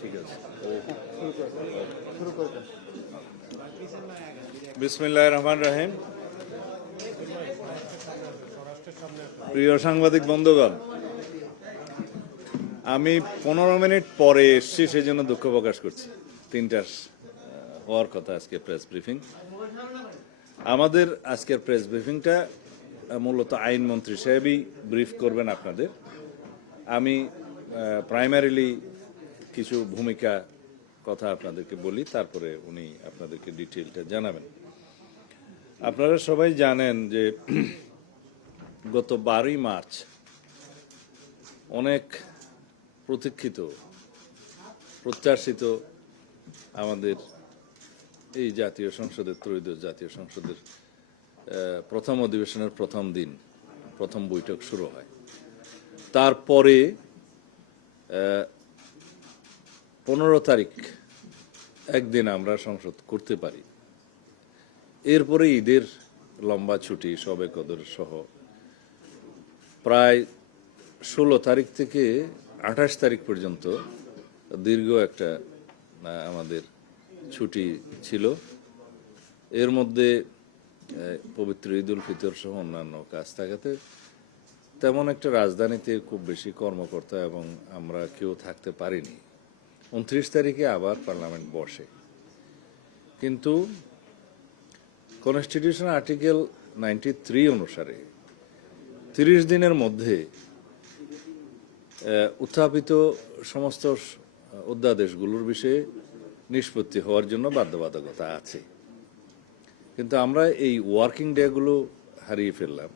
ঠিক আছে, বিসমিল্লাহির রহমানির রহিম। প্রিয় সাংবাদিক বন্ধুগণ, আমি 15 মিনিট পরে এসেছি, সেই জন্য দুঃখ প্রকাশ করছি। 3টার হওয়ার কথা আজকে প্রেস ব্রিফিং। আমাদের আজকের প্রেস ব্রিফিংটা মূলত আইনমন্ত্রী সাহেবই ব্রিফ করবেন আপনাদের। আমি প্রাইমারিলি কিছু ভূমিকা কথা আপনাদেরকে বলি, তারপরে উনি আপনাদেরকে ডিটেইলটা জানাবেন। আপনারা সবাই জানেন যে গত 12ই মার্চ অনেক প্রতীক্ষিত প্রত্যাশিত আমাদের এই জাতীয় সংসদের ত্রয়োদশ জাতীয় সংসদের প্রথম অধিবেশনের প্রথম দিন প্রথম বৈঠক শুরু হয়। তারপরে 15 তারিখ একদিন আমরা সংসদ করতে পারি। এরপরে ঈদের লম্বা ছুটি, শবে কদর সহ প্রায় 16 তারিখ থেকে 28 তারিখ পর্যন্ত দীর্ঘ একটা আমাদের ছুটি ছিল। এর মধ্যে পবিত্র ঈদ উল ফিতর সহ অন্যান্য কাজ থাকাতে তেমন একটা রাজধানীতে খুব বেশি কর্মকর্তা এবং আমরা কেউ থাকতে পারিনি। 29 তারিখে আবার পার্লামেন্ট বসে, কিন্তু কনস্টিটিউশন আর্টিকেল 93 অনুসারে 30 দিনের মধ্যে উত্থাপিত সমস্ত অধ্যাদেশগুলোর বিষয়ে নিষ্পত্তি হওয়ার জন্য বাধ্যবাধকতা আছে। কিন্তু আমরা এই ওয়ার্কিং ডেগুলো হারিয়ে ফেললাম।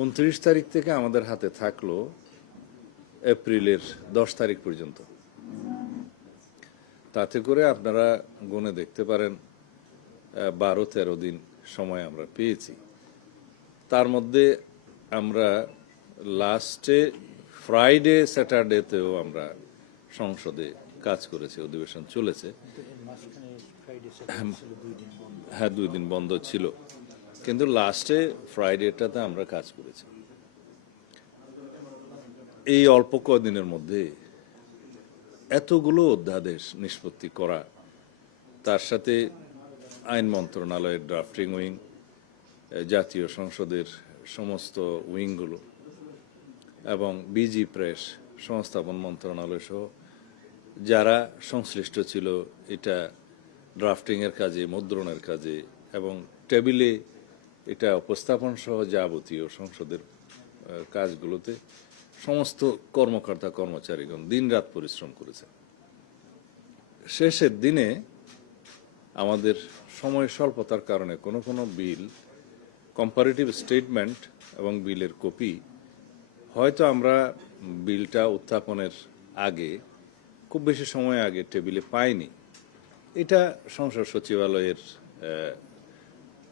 29 তারিখ থেকে আমাদের হাতে থাকলো এপ্রিলের 10 তারিখ পর্যন্ত। তাতে করে আপনারা গুনে দেখতে পারেন 12-13 দিন সময় আমরা পেয়েছি। তার মধ্যে আমরা লাস্টে ফ্রাইডে স্যাটারডেতেও আমরা সংসদে কাজ করেছি, অধিবেশন চলেছে। হ্যাঁ, 2 দিন বন্ধ ছিল, কিন্তু লাস্টে ফ্রাইডেটাতে আমরা কাজ করেছি। এই অল্প কদিনের মধ্যে এতগুলো অধ্যাদেশ নিষ্পত্তি করা, তার সাথে আইন মন্ত্রণালয়ের ড্রাফটিং উইং, জাতীয় সংসদের সমস্ত উইংগুলো এবং বিজি প্রেস, সংস্থাপন মন্ত্রণালয় সহ যারা সংশ্লিষ্ট ছিল এটা ড্রাফটিংয়ের কাজে, মুদ্রণের কাজে এবং টেবিলে এটা উপস্থাপন সহ যাবতীয় সংসদের কাজগুলোতে সমস্ত কর্মকর্তা কর্মচারীগণ দিনরাত পরিশ্রম করেছে। শেষের দিনে আমাদের সময় স্বল্পতার কারণে কোনো কোনো বিল, কম্পারেটিভ স্টেটমেন্ট এবং বিলের কপি হয়তো আমরা বিলটা উত্থাপনের আগে, খুব বেশি সময় আগে টেবিলে পাইনি। এটা সংসদ সচিবালয়ের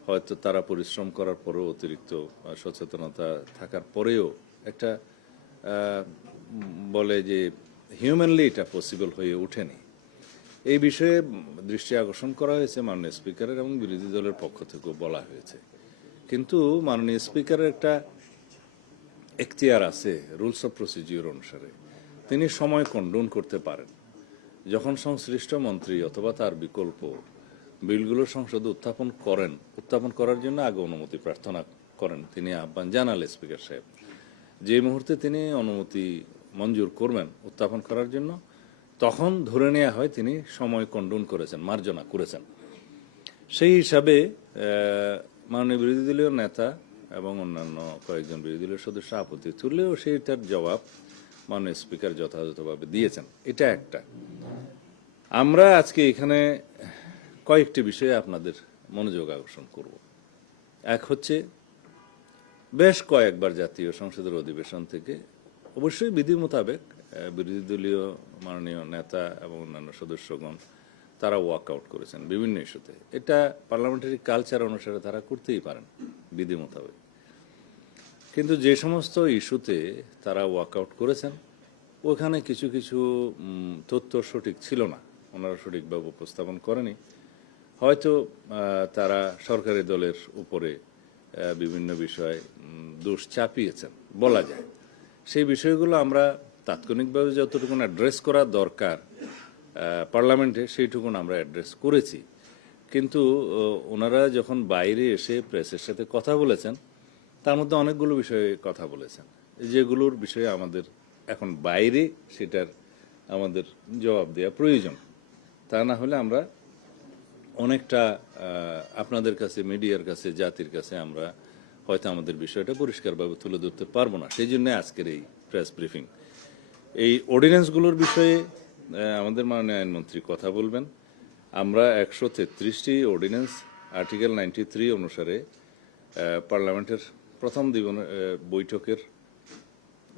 হয়তো তারা পরিশ্রম করার পরেও, অতিরিক্ত সচেতনতা থাকার পরেও একটা বলে যে হিউম্যানলি এটা পসিবল হয়ে ওঠেনি। এই বিষয়ে দৃষ্টি আকর্ষণ করা হয়েছে মাননীয় স্পিকারের এবং বিরোধী দলের পক্ষ থেকেও বলা হয়েছে। কিন্তু মাননীয় স্পিকারের একটা এখতিয়ার আছে রুলস অফ প্রসিডিওর অনুসারে, তিনি সময় কন্ডোন করতে পারেন। যখন সংশ্লিষ্ট মন্ত্রী অথবা তার বিকল্প বিলগুলো সংসদে উত্থাপন করার জন্য আগে অনুমতি প্রার্থনা করেন, তিনি আহ্বান জানালে স্পিকার সাহেব, যে মুহূর্তে তিনি অনুমতি মঞ্জুর করবেন উত্থাপন করার জন্য, তখন ধরে নেওয়া হয় তিনি সময় কন্ডোন করেছেন, মার্জনা করেছেন। সেই হিসাবে মাননীয় বিরোধী দলীয় নেতা এবং অন্যান্য কয়েকজন বিরোধী দলীয় সদস্য আপত্তি তুললেও সেইটার জবাব মাননীয় স্পিকার যথাযথভাবে দিয়েছেন। এটা একটা। আমরা আজকে এখানে কয়েকটি বিষয়ে আপনাদের মনোযোগ আকর্ষণ করব। এক হচ্ছে, বেশ কয়েকবার জাতীয় সংসদের অধিবেশন থেকে অবশ্যই বিধি মোতাবেক বিরোধী দলীয় মাননীয় নেতা এবং অন্যান্য সদস্যগণ তারা ওয়াকআউট করেছেন বিভিন্ন ইস্যুতে। এটা পার্লামেন্টারি কালচার অনুসারে তারা করতেই পারেন বিধি মোতাবেক। কিন্তু যে সমস্ত ইস্যুতে তারা ওয়াকআউট করেছেন ওখানে কিছু কিছু তথ্য সঠিক ছিল না, ওনারা সঠিকভাবে উপস্থাপন করেনি। হয়তো তারা সরকারি দলের উপরে বিভিন্ন বিষয় দোষ চাপিয়েছেন। বলা যায়। সেই বিষয়গুলো আমরা তাৎক্ষণিকভাবে যতটুকু অ্যাড্রেস করা দরকার পার্লামেন্টে সেইটুকুন আমরা অ্যাড্রেস করেছি। কিন্তু ওনারা যখন বাইরে এসে প্রেসের সাথে কথা বলেছেন, তার মধ্যে অনেকগুলো বিষয়ে কথা বলেছেন, যেগুলোর বিষয়ে আমাদের এখন বাইরে সেটার আমাদের জবাব দেওয়া প্রয়োজন। তা না হলে আমরা অনেকটা আপনাদের কাছে, মিডিয়ার কাছে, জাতির কাছে আমরা হয়তো আমাদের বিষয়টা পরিষ্কারভাবে তুলে ধরতে পারবো না। সেই জন্য আজকের এই প্রেস ব্রিফিং। এই অর্ডিন্যান্সগুলোর বিষয়ে আমাদের মাননীয় আইনমন্ত্রী কথা বলবেন। আমরা 133টি অর্ডিন্যান্স আর্টিকেল 93 অনুসারে পার্লামেন্টের প্রথম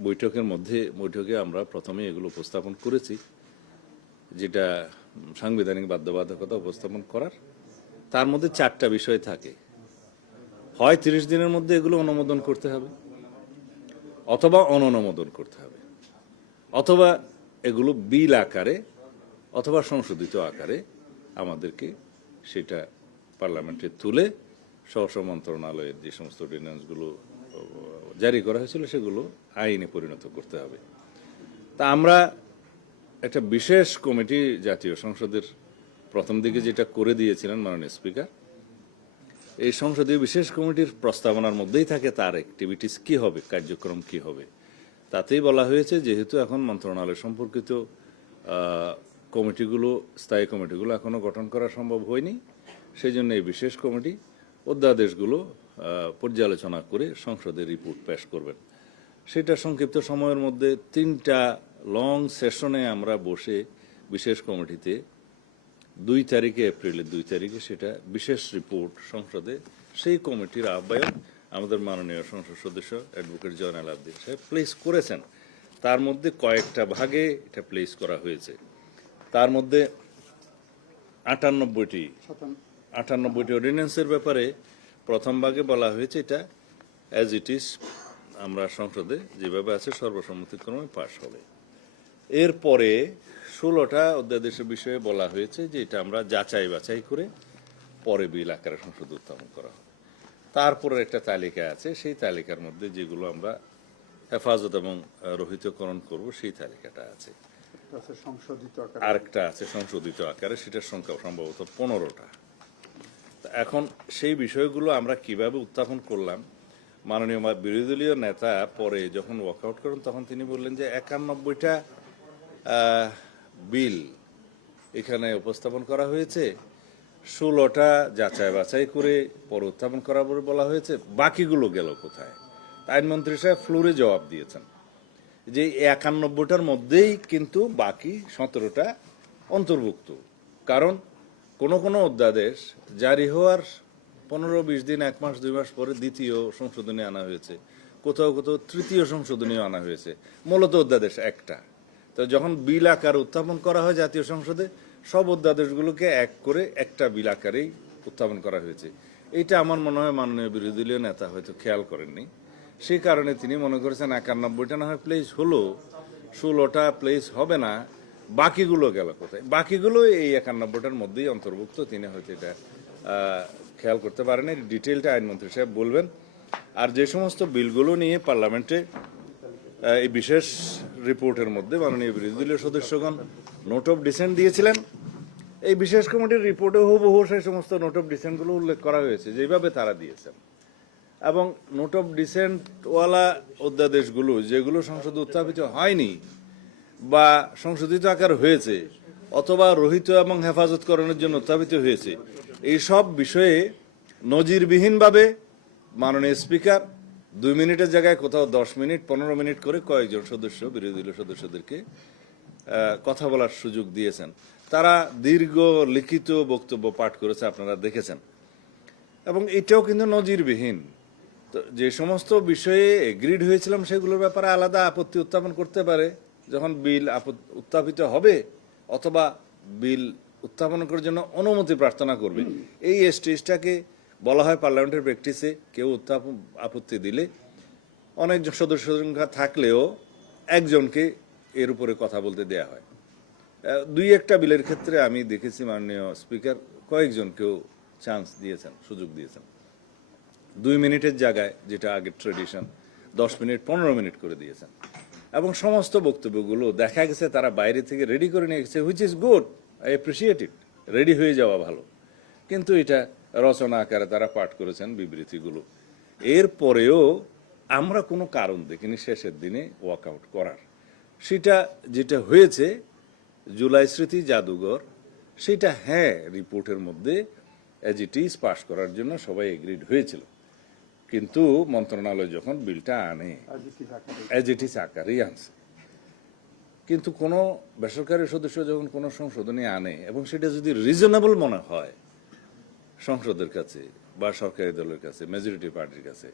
বৈঠকে আমরা প্রথমে এগুলো উপস্থাপন করেছি, যেটা সাংবিধানিক বাধ্যবাধকতা উপস্থাপন করার। তার মধ্যে 4টা বিষয় থাকে। হয় 30 দিনের মধ্যে এগুলো অনুমোদন করতে হবে, অথবা অননুমোদন করতে হবে, অথবা এগুলো বিল আকারে অথবা সংশোধিত আকারে আমাদেরকে সেটা পার্লামেন্টে তুলে স্ব মন্ত্রণালয়ের যে সমস্ত অর্ডিন্যান্সগুলো জারি করা হয়েছিল সেগুলো আইনে পরিণত করতে হবে। তা আমরা একটা বিশেষ কমিটি জাতীয় সংসদের প্রথম দিকে যেটা করে দিয়েছিলেন মাননীয় স্পিকার, এই সংসদীয় বিশেষ কমিটির প্রস্তাবনার মধ্যেই থাকে তার অ্যাক্টিভিটিস কি হবে, কার্যক্রম কি হবে। তাতেই বলা হয়েছে যেহেতু এখন মন্ত্রণালয় সম্পর্কিত কমিটিগুলো, স্থায়ী কমিটিগুলো এখনো গঠন করা সম্ভব হয়নি, সেই জন্য এই বিশেষ কমিটি অধ্যাদেশগুলো পর্যালোচনা করে সংসদে রিপোর্ট পেশ করবেন। সেটা সংক্ষিপ্ত সময়ের মধ্যে 3টা লং সেশনে আমরা বসে বিশেষ কমিটিতে এপ্রিলের 2 তারিখে সেটা বিশেষ রিপোর্ট সংসদে সেই কমিটির আহ্বায়ক আমাদের মাননীয় সংসদ সদস্য অ্যাডভোকেট জয়নাল আবদিন সাহেব প্লেস করেছেন। তার মধ্যে কয়েকটা ভাগে এটা প্লেস করা হয়েছে। তার মধ্যে 98টি অর্ডিন্যান্সের ব্যাপারে প্রথম ভাগে বলা হয়েছে এটা অ্যাজ ইট ইজ আমরা সংসদে যেভাবে আছে সর্বসম্মতিক্রমে পাশ হবে। এরপরে 16টা অধ্যাদেশের বিষয়ে বলা হয়েছে যে এটা আমরা যাচাই বাছাই করে পরে বিল আকারে সংসদে উত্থাপন করা হবে। তারপরে একটা তালিকা আছে, সেই তালিকার মধ্যে যেগুলো আমরা হেফাজত এবং রহিতকরণ করব সেই তালিকাটা আছে। আরেকটা আছে সংশোধিত আকারে, সেটার সংখ্যা সম্ভবত 15টা। এখন সেই বিষয়গুলো আমরা কিভাবে উত্থাপন করলাম, মাননীয় বিরোধী দলীয় নেতা পরে যখন ওয়াকআউট করেন তখন তিনি বললেন যে 91টা বিল এখানে উপস্থাপন করা হয়েছে, 16টা যাচাই বাছাই করে পরে উত্থাপন করা বলে বলা হয়েছে, বাকিগুলো গেল কোথায়? আইনমন্ত্রী সাহেব ফ্লোরে জবাব দিয়েছেন যে 91টার মধ্যেই কিন্তু বাকি 17টা অন্তর্ভুক্ত। কারণ কোন কোন অধ্যাদেশ জারি হওয়ার 15-20 দিন, 1 মাস 2 মাস পরে দ্বিতীয় সংশোধনী আনা হয়েছে, কোথাও কোথাও তৃতীয় সংশোধনীও আনা হয়েছে, মূলত অধ্যাদেশ একটা। তো যখন বিল আকার উত্থাপন করা হয় জাতীয় সংসদে, সব অধ্যাদেশগুলোকে এক করে একটা বিল আকারেই উত্থাপন করা হয়েছে। এইটা আমার মনে হয় মাননীয় বিরোধী দলীয় নেতা হয়তো খেয়াল করেননি। সেই কারণে তিনি মনে করেছেন 91টা না হয় প্লেস হলো, 16টা প্লেস হবে না, বাকিগুলো গেল কোথায়? বাকিগুলো এই 91টার মধ্যেই অন্তর্ভুক্ত। তিনি হয়তো এটা খেয়াল করতে পারেন। এই ডিটেলটা আইনমন্ত্রী সাহেব বলবেন। আর যে সমস্ত বিলগুলো নিয়ে পার্লামেন্টে এই বিশেষ রিপোর্টের মধ্যে মাননীয় বিরোধী দলীয় সদস্যগণ নোট অফ ডিসেন্ট দিয়েছিলেন, এই বিশেষ কমিটির রিপোর্টে হুবহু সেই সমস্ত নোট অফ ডিসেন্টগুলো উল্লেখ করা হয়েছে যেভাবে তারা দিয়েছেন। এবং নোট অফ ডিসেন্টওয়ালা অধ্যাদেশগুলো যেগুলো সংসদে উত্থাপিত হয়নি বা সংশোধিত আকার হয়েছে অথবা রহিত এবং হেফাজতকরণের জন্য উত্থাপিত হয়েছে, এই সব বিষয়ে নজিরবিহীনভাবে মাননীয় স্পিকার 2 মিনিটের জায়গায় কোথাও 10 মিনিট 15 মিনিট করে কয়েকজন সদস্য, বিরোধী দলীয় সদস্যদেরকে কথা বলার সুযোগ দিয়েছেন। তারা দীর্ঘ লিখিত বক্তব্য পাঠ করেছে, আপনারা দেখেছেন। এবং এটাও কিন্তু নজিরবিহীন। তো যে সমস্ত বিষয়ে এগ্রিড হয়েছিলাম সেগুলোর ব্যাপারে আলাদা আপত্তি উত্থাপন করতে পারে যখন বিল উত্থাপিত হবে, অথবা বিল উত্থাপন করার জন্য অনুমতি প্রার্থনা করবে। এই স্টেজটাকে বলা হয় পার্লামেন্টের প্র্যাকটিসে, কেউ আপত্তি দিলে অনেক সদস্য সংখ্যা থাকলেও একজনকে এর উপরে কথা বলতে দেয়া হয়। 2-1টা বিলের ক্ষেত্রে আমি দেখেছি মাননীয় স্পিকার কয়েকজনকেও চান্স দিয়েছেন, সুযোগ দিয়েছেন। 2 মিনিটের জায়গায়, যেটা আগের ট্রেডিশন, 10 মিনিট 15 মিনিট করে দিয়েছেন, এবং সমস্ত বক্তব্যগুলো দেখা গেছে তারা বাইরে থেকে রেডি করে নিয়ে গেছে, which is good, I appreciate it, ready হয়ে যাওয়া ভালো। কিন্তু এটা রচনা আকারে তারা পাঠ করেছেন বিবৃতিগুলো। এরপরেও আমরা কোনো কারণ দেখিনি শেষের দিনে ওয়াকআউট করার। সেটা যেটা হয়েছে জুলাই স্মৃতি জাদুঘর, সেটা হ্যাঁ রিপোর্টের মধ্যে অ্যাজ ইট ইজ পাশ করার জন্য সবাই এগ্রিড হয়েছিল, কিন্তু মন্ত্রণালয় যখন বিলটা আনে অ্যাজ ইট ইজ আকারেই আনছে। কিন্তু কোনো বেসরকারি সদস্য যখন কোনো সংশোধনী আনে এবং সেটা যদি রিজনেবল মনে হয় সংসদের কাছে বা সরকারি দলের কাছে, মেজরিটি পার্টির কাছে,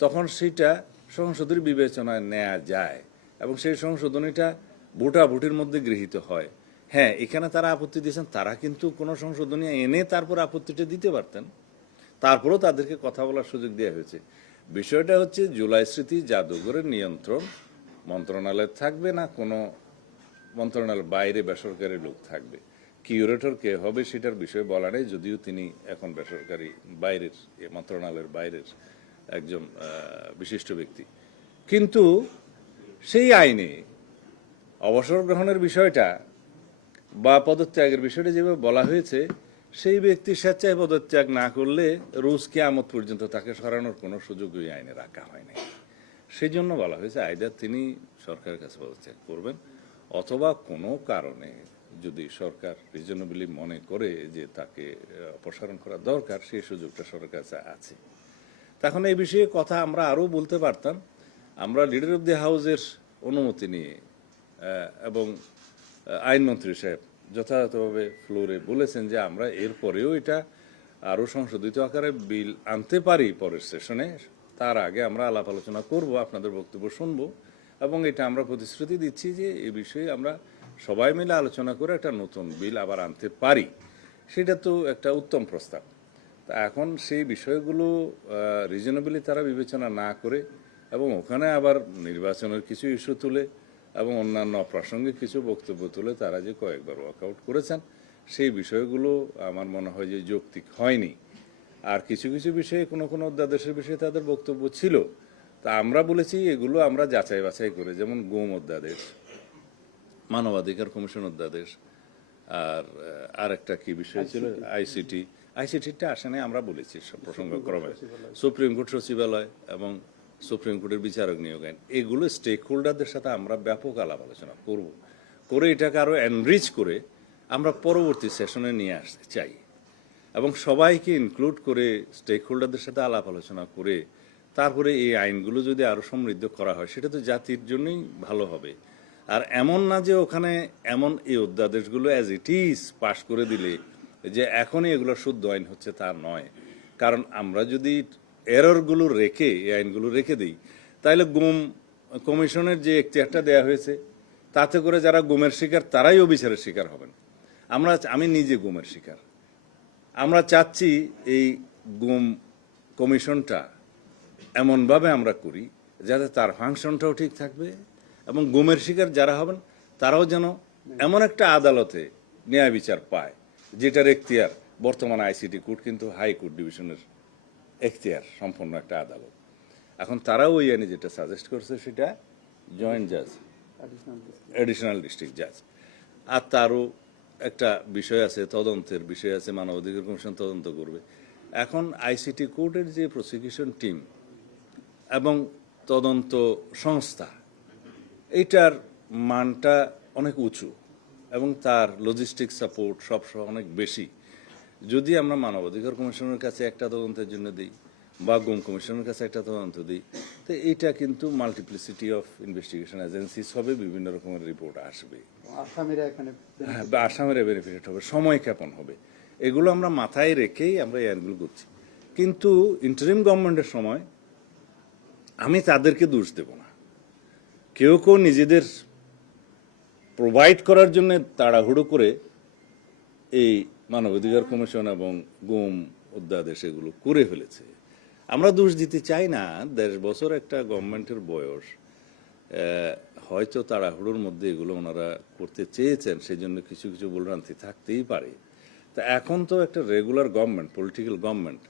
তখন সেটা সংসদের বিবেচনায় নেওয়া যায় এবং সেই সংশোধনীটা ভোটাভুটির মধ্যে গৃহীত হয়। হ্যাঁ, এখানে তারা আপত্তি দিয়েছেন, তারা কিন্তু কোনো সংশোধনী এনে তারপর আপত্তিটা দিতে পারতেন, তারপরেও তাদেরকে কথা বলার সুযোগ দেওয়া হয়েছে। বিষয়টা হচ্ছে জুলাই স্মৃতি জাদুঘরের নিয়ন্ত্রণ মন্ত্রণালয় থাকবে না কোনো মন্ত্রণালয়ের বাইরে বেসরকারি লোক থাকবে। কিউরেটর কে হবে সেটার বিষয়ে বলা নেই, যদিও তিনি এখন বেসরকারি বাইরের মন্ত্রণালয়ের বাইরের একজন বিশিষ্ট ব্যক্তি। কিন্তু সেই আইনে অবসর গ্রহণের বিষয়টা বা পদত্যাগের বিষয়টা যেভাবে বলা হয়েছে, সেই ব্যক্তি স্বেচ্ছায় পদত্যাগ না করলে রোজ কিয়ামত পর্যন্ত তাকে সরানোর কোনো সুযোগ ওই আইনে রাখা হয়নি। সেই জন্য বলা হয়েছে আইদার তিনি সরকারের কাছে পদত্যাগ করবেন, অথবা কোনো কারণে যদি সরকার রিজনেবলি মনে করে যে তাকে অপসারণ করা দরকার, সেই সুযোগটা সরকারের কাছে আছে। তখন এই বিষয়ে কথা আমরা আরও বলতে পারতাম। আমরা লিডার অব দি হাউসের অনুমতি নিয়ে এবং আইনমন্ত্রী সাহেব যথাযথভাবে ফ্লোরে বলেছেন যে আমরা এরপরেও এটা আরও সংশোধিত আকারে বিল আনতে পারি পরের সেশনে, তার আগে আমরা আলাপ আলোচনা করব, আপনাদের বক্তব্য শুনবো, এবং এটা আমরা প্রতিশ্রুতি দিচ্ছি যে এই বিষয়ে আমরা সবাই মিলে আলোচনা করে একটা নতুন বিল আবার আনতে পারি। সেটা তো একটা উত্তম প্রস্তাব। তা এখন সেই বিষয়গুলো রিজনেবলি তারা বিবেচনা না করে এবং ওখানে আবার নির্বাচনের কিছু ইস্যু তুলে এবং অন্যান্য প্রাসঙ্গিক কিছু বক্তব্য তুলে তারা যে কয়েকবার ওয়াকআউট করেছেন, সেই বিষয়গুলো আমার মনে হয় যে যৌক্তিক হয়নি। আর কিছু কিছু বিষয়ে কোনো কোনো অধ্যাদেশের বিষয়ে তাদের বক্তব্য ছিল, তা আমরা বলেছি এগুলো আমরা যাচাই বাছাই করে, যেমন গুম অধ্যাদেশ, মানবাধিকার কমিশন অধ্যাদেশ, আর একটা কি বিষয় ছিল আইসিটিটা আসে নাই, আমরা বলেছি সব প্রসঙ্গক্রমে সুপ্রিম কোর্ট সচিবালয় এবং সুপ্রিম কোর্টের বিচারক নিয়োগ আইন, এগুলো স্টেক হোল্ডারদের সাথে আমরা ব্যাপক আলাপ আলোচনা করব, করে এটাকে আরো এনরিচ করে আমরা পরবর্তী সেশনে নিয়ে আসতে চাই এবং সবাইকে ইনক্লুড করে স্টেক হোল্ডারদের সাথে আলাপ আলোচনা করে তারপরে এই আইনগুলো যদি আরো সমৃদ্ধ করা হয়, সেটা তো জাতির জন্যই ভালো হবে। আর এমন না যে ওখানে এমন এই অধ্যাদেশগুলো অ্যাজ ইট ইজ পাশ করে দিলে যে এখনই এগুলো শুদ্ধ আইন হচ্ছে, তা নয়। কারণ আমরা যদি এররগুলো রেখে এই আইনগুলো রেখে দিই, তাহলে গুম কমিশনের যে এখতিয়ারটা দেওয়া হয়েছে, তাতে করে যারা গুমের শিকার তারাই অবিচারের শিকার হবেন। আমি নিজে গুমের শিকার। আমরা চাচ্ছি এই গুম কমিশনটা এমনভাবে আমরা করি যাতে তার ফাংশনটাও ঠিক থাকবে এবং গুমের শিকার যারা হবেন তারাও যেন এমন একটা আদালতে ন্যায় বিচার পায় যেটার এখতিয়ার, বর্তমান আইসিটি কোর্ট কিন্তু হাইকোর্ট ডিভিশনের এখতিয়ার সম্পন্ন একটা আদালত। এখন তারাও ওই আইনে যেটা সাজেস্ট করছে সেটা জয়েন্ট জাজ, অ্যাডিশনাল ডিস্ট্রিক্ট জাজ। আর তারও একটা বিষয় আছে, তদন্তের বিষয় আছে, মানবাধিকার কমিশন তদন্ত করবে। এখন আইসিটি কোর্টের যে প্রসিকিউশন টিম এবং তদন্ত সংস্থা, এইটার মানটা অনেক উঁচু এবং তার লজিস্টিক সাপোর্ট সবসময় অনেক বেশি। যদি আমরা মানবাধিকার কমিশনের কাছে একটা তদন্তের জন্য দিই বা গুম কমিশনের কাছে একটা তদন্ত দিই, তো এইটা কিন্তু মাল্টিপ্লিসিটি অফ ইনভেস্টিগেশন এজেন্সিস হবে, বিভিন্ন রকমের রিপোর্ট আসবে, আসামের বেনিফিট হবে, সময় ক্ষেপণ হবে। এগুলো আমরা মাথায় রেখেই আমরা এই আইনগুলো করছি। কিন্তু ইন্টারিম গভর্নমেন্টের সময় আমি তাদেরকে দোষ দেব না। কেউ কেউ নিজেদের প্রোভাইড করার জন্য তাড়াহুড়ো করে এই মানবাধিকার কমিশন এবং গুম অধ্যাদেশ এগুলো করে ফেলেছে। আমরা দোষ দিতে চাই না। 10 বছর একটা গভর্নমেন্টের বয়স, হয়তো তাড়াহুড়োর মধ্যে এগুলো ওনারা করতে চেয়েছেন, সেই জন্য কিছু কিছু ভুলভ্রান্তি থাকতেই পারে। তা এখন তো একটা রেগুলার গভর্নমেন্ট, পলিটিক্যাল গভর্নমেন্ট,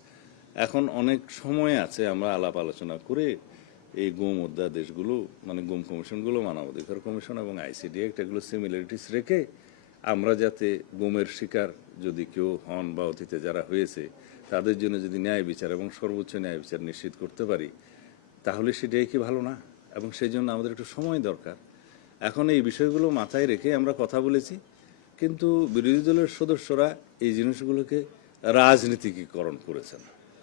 এখন অনেক সময় আছে আমরা আলাপ আলোচনা করে এই গুম অধ্যাদেশগুলো মানে গুম কমিশনগুলো মানবাধিকার কমিশন এবং আইসিডি অ্যাক্ট এগুলো সিমিলারিটিস রেখে আমরা যাতে গুমের শিকার যদি কেউ হন বা অতীতে যারা হয়েছে তাদের জন্য যদি ন্যায় বিচার এবং সর্বোচ্চ ন্যায় বিচার নিশ্চিত করতে পারি তাহলে সেটাই কি ভালো না? এবং সেই জন্য আমাদের একটু সময় দরকার। এখন এই বিষয়গুলো মাথায় রেখে আমরা কথা বলেছি, কিন্তু বিরোধী দলের সদস্যরা এই জিনিসগুলোকে রাজনীতিকীকরণ করেছেন।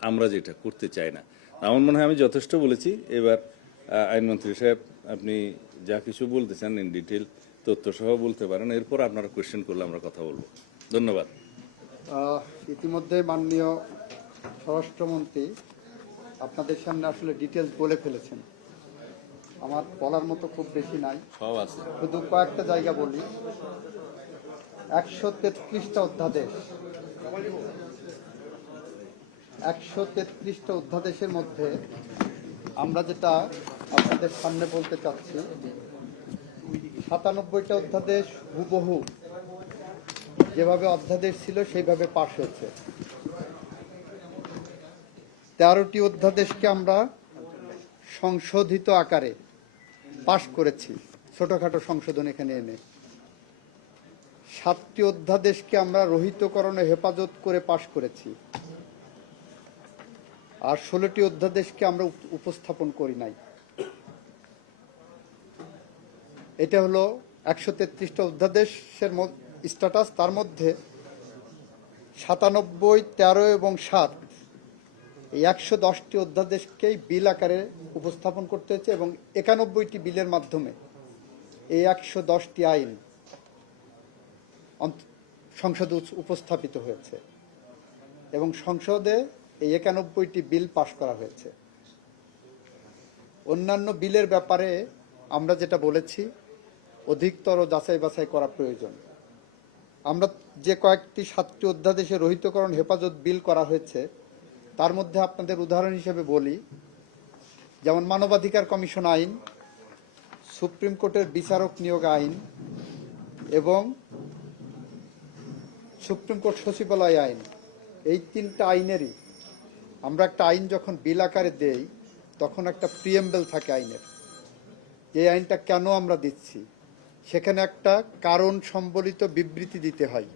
আমরা যেটা করতে চাই না। আমার মনে হয় আমি যথেষ্ট বলেছি। এবার আইনমন্ত্রী সাহেব আপনি যা কিছু বলতে চান ইন ডিটেল তথ্য সহ বলতে পারেন, এরপর আপনারা কোয়েশ্চেন করলে আমরা কথা বলবো। ধন্যবাদ। ইতিমধ্যে মাননীয় স্বরাষ্ট্রমন্ত্রী আপনাদের সামনে আসলে ডিটেলস বলে ফেলেছেন। আমার বলার মতো খুব বেশি নাই, সব আছে, শুধু কয়েকটা জায়গা বলি। 133টা অধ্যাদেশ, 133টা অধ্যাদেশের মধ্যে আমরা যেটা আপনাদের সামনে বলতে চাচ্ছি, 97টা অধ্যাদেশ হুবহু যেভাবে অধ্যাদেশ ছিল সেইভাবে পাশ হয়েছে। 13টি অধ্যাদেশকে আমরা সংশোধিত আকারে পাশ করেছি, ছোটখাটো সংশোধন এখানে এনে। 7টি অধ্যাদেশকে আমরা রহিতকরণে হেফাজত করে পাশ করেছি, আর 16টি অধ্যাদেশকে আমরা উপস্থাপন করি নাই। এটা হলো 133টা অধ্যাদেশের স্ট্যাটাস। তার মধ্যে 97, 13 এবং 7 এই 110টি অধ্যাদেশকেই বিল আকারে উপস্থাপন করতে হয়েছে এবং 91টি বিলের মাধ্যমে এই 110টি আইন সংসদে উপস্থাপিত হয়েছে এবং সংসদে এই 91টি বিল পাশ করা হয়েছে। অন্যান্য বিলের ব্যাপারে আমরা যেটা বলেছি, অধিকতর যাচাই বাছাই করা প্রয়োজন। আমরা যে কয়েকটি 7টি অধ্যাদেশে রহিতকরণ হেফাজত বিল করা হয়েছে তার মধ্যে আপনাদের উদাহরণ হিসেবে বলি, যেমন মানবাধিকার কমিশন আইন, সুপ্রিম কোর্টের বিচারক নিয়োগ আইন এবং সুপ্রিম কোর্ট সচিবালয় আইন। এই 3টা আইনেরই আমরা একটা আইন যখন বিল আকারে দেই তখন একটা প্রিএম্বল থাকে আইনের, যে আইনটা কেন আমরা দিচ্ছি, সেখানে একটা কারণ সম্বলিত বিবৃতি দিতে হয়,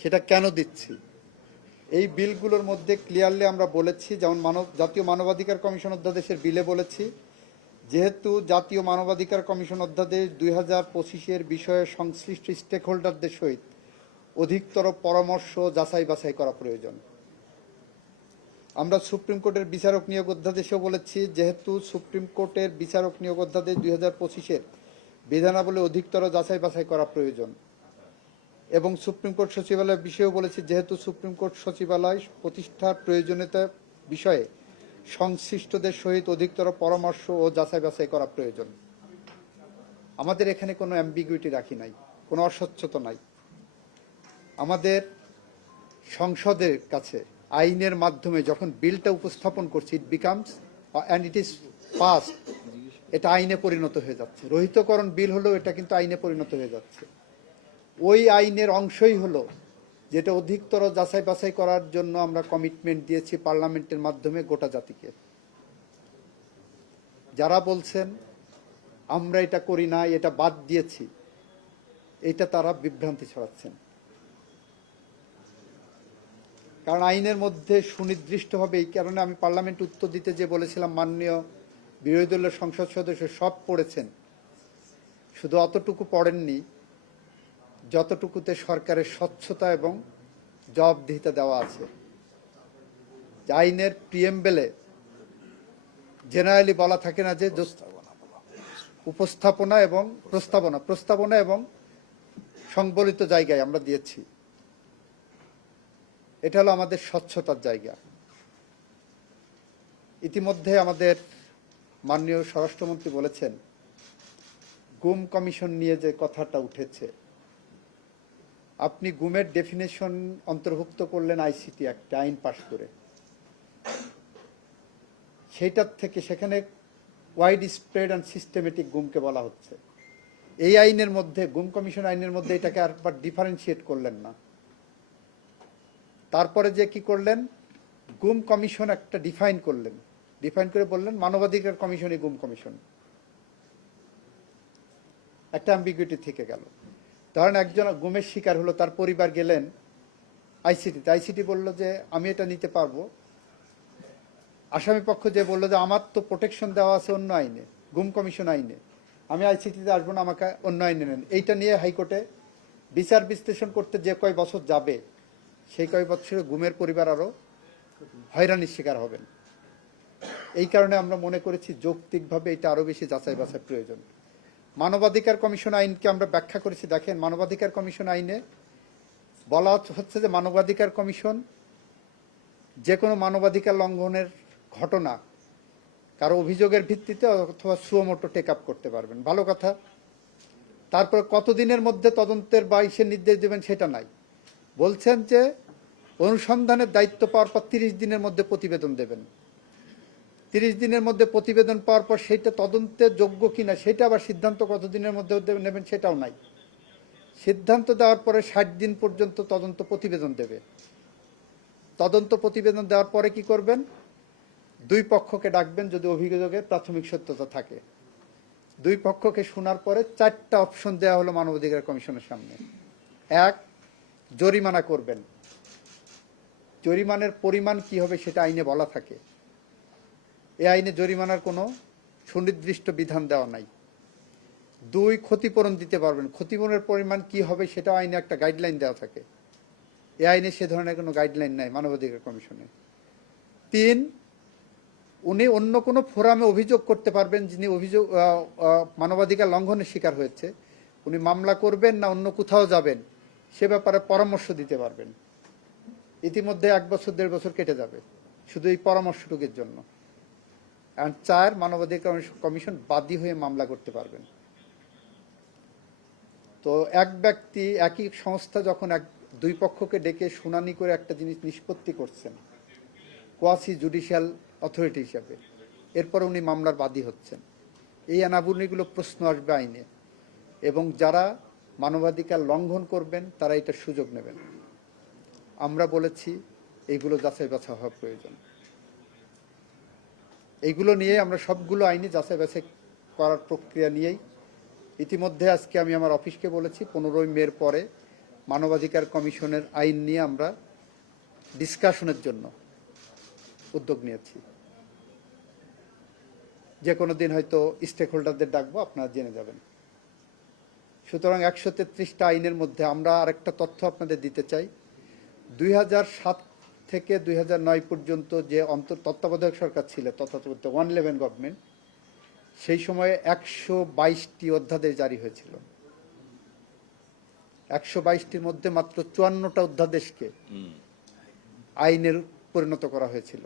সেটা কেন দিচ্ছি। এই বিলগুলোর মধ্যে ক্লিয়ারলি আমরা বলেছি, যেমন জাতীয় মানবাধিকার কমিশন অধ্যাদেশের বিলে বলেছি, যেহেতু জাতীয় মানবাধিকার কমিশন অধ্যাদেশ 2025-এর বিষয়ে সংশ্লিষ্ট স্টেক হোল্ডারদের সহিত অধিকতর পরামর্শ যাচাই বাছাই করা প্রয়োজন। আমরা সুপ্রিম কোর্টের বিচারক নিয়োগ অধ্যাদেশেও বলেছি, যেহেতু সুপ্রিম কোর্টের বিচারক নিয়োগ অধ্যাদেশ 2025-এর বিধানাবলী অধিকতর যাচাই বাছাই করা প্রয়োজন। এবং সুপ্রিম কোর্ট সচিবালয়ের বিষয়েও বলেছি, যেহেতু সুপ্রিম কোর্ট সচিবালয় প্রতিষ্ঠার প্রয়োজনীয়তা বিষয়ে সংশ্লিষ্টদের সহিত অধিকতর পরামর্শ ও যাচাই বাছাই করা প্রয়োজন। আমাদের এখানে কোনো অ্যাম্বিগুইটি রাখি নাই, কোনো অস্বচ্ছতা নাই। আমাদের সংসদের কাছে আইনের মাধ্যমে যখন বিলটা উপস্থাপন করছি, it becomes and it is past, এটা আইনে পরিণত হয়ে যাচ্ছে। রহিতকরণ বিল হলেও এটা কিন্তু আইনে পরিণত হয়ে যাচ্ছে। ওই আইনের অংশই হলো যেটা অধিকতর যাচাই বাছাই করার জন্য আমরা কমিটমেন্ট দিয়েছি পার্লামেন্টের মাধ্যমে গোটা জাতিকে। যারা বলছেন আমরা এটা করি না, এটা বাদ দিয়েছি, এটা তারা বিভ্রান্তি ছড়াচ্ছেন। কারণ আইনের মধ্যে সুনির্দিষ্টভাবে, এই কারণে আমি পার্লামেন্ট উত্তর দিতে যে বলেছিলাম মাননীয় বিরোধী দলের সংসদ সদস্য সব পড়েছেন, শুধু অতটুকু পড়েননি যতটুকুতে সরকারের স্বচ্ছতা এবং জবাবদিহিতা দেওয়া আছে। আইনের প্রিএম্বেলে জেনারেলি বলা থাকে না যে উপস্থাপনা এবং প্রস্তাবনা এবং সংবলিত জায়গায় আমরা দিয়েছি। এটা হলো আমাদের স্বচ্ছতার জায়গা। ইতিমধ্যে আমাদের মাননীয় স্বরাষ্ট্রমন্ত্রী বলেছেন, গুম কমিশন নিয়ে যে কথাটা উঠেছে, আপনি গুমের ডেফিনেশন অন্তর্ভুক্ত করলেন আইসিটি একটা আইন পাশ করে, সেইটার থেকে সেখানে ওয়াইড স্প্রেড অ্যান্ড সিস্টেমেটিক গুমকে বলা হচ্ছে। এই আইনের মধ্যে, গুম কমিশন আইনের মধ্যে এটাকে আরবার ডিফারেন্সিয়েট করলেন না। তারপরে যে কি করলেন, গুম কমিশন একটা ডিফাইন করলেন, ডিফাইন করে বললেন মানবাধিকার কমিশনই গুম কমিশন। একটা অ্যাম্বিগুইটি থেকে গেল। ধরেন একজন গুমের শিকার হলো, তার পরিবার গেলেন আইসিটিতে, আইসিটি বলল যে আমি এটা নিতে পারবো। আসামি পক্ষ যে বললো যে আমার তো প্রোটেকশন দেওয়া আছে অন্য আইনে, গুম কমিশন আইনে, আমি আইসিটিতে আসবো না, আমাকে অন্য আইনে নেন। এইটা নিয়ে হাইকোর্টে বিচার বিশ্লেষণ করতে যে কয় বছর যাবে, সেই কয় বছরে গুমের পরিবার আরো হয়রানির শিকার হবেন। এই কারণে আমরা মনে করেছি যৌক্তিকভাবে এটা আরো বেশি যাচাই বাছাই প্রয়োজন। মানবাধিকার কমিশন আইনকে আমরা ব্যাখ্যা করেছি। দেখেন, মানবাধিকার কমিশন আইনে বলা হচ্ছে যে মানবাধিকার কমিশন যে কোনো মানবাধিকার লঙ্ঘনের ঘটনা কারো অভিযোগের ভিত্তিতে অথবা সুমোটো টেক আপ করতে পারবেন, ভালো কথা। তারপর কতদিনের মধ্যে তদন্তের বা ইসের নির্দেশ দেবেন সেটা নাই, বলছেন যে অনুসন্ধানের দায়িত্ব পাওয়ার পর 30 দিনের মধ্যে প্রতিবেদন দেবেন। 30 দিনের মধ্যে প্রতিবেদন পাওয়ার পর সেটা তদন্তের যোগ্য কিনা সেটা আবার সিদ্ধান্ত কতদিনের মধ্যে নেবেন সেটাও নাই। সিদ্ধান্ত দেওয়ার পরে 60 দিন পর্যন্ত তদন্ত প্রতিবেদন দেবে। তদন্ত প্রতিবেদন দেওয়ার পরে কি করবেন? দুই পক্ষকে ডাকবেন যদি অভিযোগের প্রাথমিক সত্যতা থাকে। দুই পক্ষকে শোনার পরে 4টা অপশন দেওয়া হলো মানবাধিকার কমিশনের সামনে। 1, জরিমানা করবেন। জরিমানার পরিমাণ কি হবে সেটা আইনে বলা থাকে। এই আইনে জরিমানার কোনো সুনির্দিষ্ট বিধান দেওয়া নাই। 2, ক্ষতিপূরণ দিতে পারবেন। ক্ষতিপূরণের পরিমাণ কি হবে সেটা আইনে একটা গাইডলাইন দেওয়া থাকে। এই আইনে সে ধরনের কোনো গাইডলাইন নাই মানবাধিকার কমিশনে। 3, উনি অন্য কোনো ফোরামে অভিযোগ করতে পারবেন, যিনি অভিযোগ মানবাধিকার লঙ্ঘনের শিকার হয়েছে, উনি মামলা করবেন না অন্য কোথাও যাবেন সে ব্যাপারে পরামর্শ দিতে পারবেন। ইতিমধ্যে 1 বছর 1.5 বছর কেটে যাবে শুধু এই পরামর্শটুকুর জন্য। 4, মানবাধিকার কমিশন বাদী হয়ে মামলা করতে পারবেন। তো এক ব্যক্তি একই সংস্থা যখন দুই পক্ষকে ডেকে শুনানি করে একটা জিনিস নিষ্পত্তি করছেন কোয়াসি জুডিশিয়াল অথরিটি হিসাবে, এরপর উনি মামলার বাদী হচ্ছেন, এই আনাবুনিগুলো প্রশ্ন আসবে আইনে, এবং যারা মানবাধিকার লঙ্ঘন করবেন তারা এটা সুযোগ নেবেন। আমরা বলেছি এইগুলো যাচাই বাছাই হওয়া প্রয়োজন। এইগুলো নিয়ে আমরা সবগুলো আইনে যাচাই বাছাই করার প্রক্রিয়া নিয়েই ইতিমধ্যে আজকে আমি আমার অফিসকে বলেছি 15 মের পরে মানবাধিকার কমিশনের আইন নিয়ে আমরা ডিসকাশনের জন্য উদ্যোগ নিয়েছি। যে কোনো দিন হয়তো স্টেক হোল্ডারদের ডাকবো, আপনারা জেনে যাবেন। সুতরাং 133টা আইনের মধ্যে আমরা আরেকটা তথ্য আপনাদের দিতে চাই। 2007 থেকে 2009 পর্যন্ত যে তত্ত্বাবধায়ক সরকার ছিল, তথাকথিত 111 গভর্নমেন্ট, সেই সময়ে 122টি অধ্যাদেশ জারি হয়েছিল। 122টির মধ্যে মাত্র 54টা অধ্যাদেশকে আইনের পরিণত করা হয়েছিল,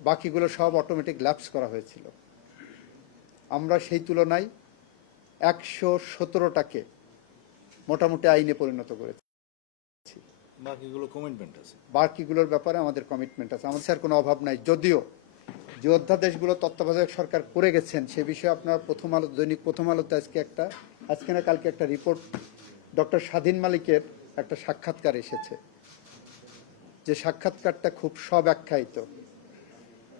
বাকিগুলো সব অটোমেটিক ল্যাপস করা হয়েছিল। আমরা সেই তুলনায় 117টাকে মোটামুটি আইনে পরিণত করেছি। বাকিগুলোর ব্যাপারে আমাদের কমিটমেন্ট আছে, আমাদের স্যার কোনো অভাব নাই। যদিও যে অধ্যাদেশগুলো তত্ত্বাবধায়ক সরকার করে গেছেন সে বিষয়ে আপনার প্রথম আলো, দৈনিক প্রথম আলোতে আজকে না কালকে একটা রিপোর্ট, ডক্টর স্বাধীন মালিকের একটা সাক্ষাৎকার এসেছে, যে সাক্ষাৎকারটা খুব স্বব্যাখ্যায়িত,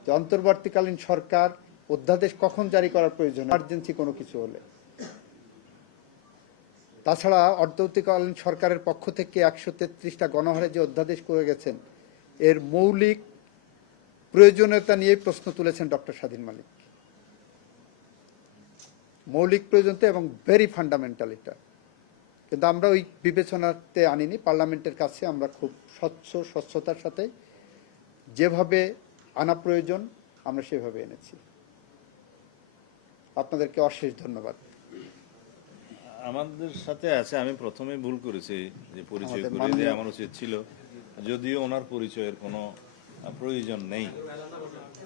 যে অন্তর্বর্তীকালীন সরকার অধ্যাদেশ কখন জারি করার প্রয়োজন, ইমার্জেন্সি কোনো কিছু হলে। তাছাড়া অন্তর্বর্তীকালীন সরকারের পক্ষ থেকে 133টা গণহারে যে অধ্যাদেশ করে গেছেন এর মৌলিক প্রয়োজনীয়তা নিয়ে প্রশ্ন তুলেছেন ডক্টর স্বাধীন মালিক। মৌলিক প্রয়োজনীয়তা এবং ভেরি ফান্ডামেন্টাল এটা, কিন্তু আমরা ওই বিবেচনাতে আনিনি। পার্লামেন্টের কাছে আমরা খুব স্বচ্ছতার সাথে যেভাবে আনা প্রয়োজন আমরা সেভাবে এনেছি। আপনাদেরকে অশেষ ধন্যবাদ। আমাদের সাথে আছে, আমি প্রথমে ভুল করেছি যে পরিচয় করে দেওয়া আমার উচিত ছিল, যদিও ওনার পরিচয়ের কোনো প্রয়োজন নেই।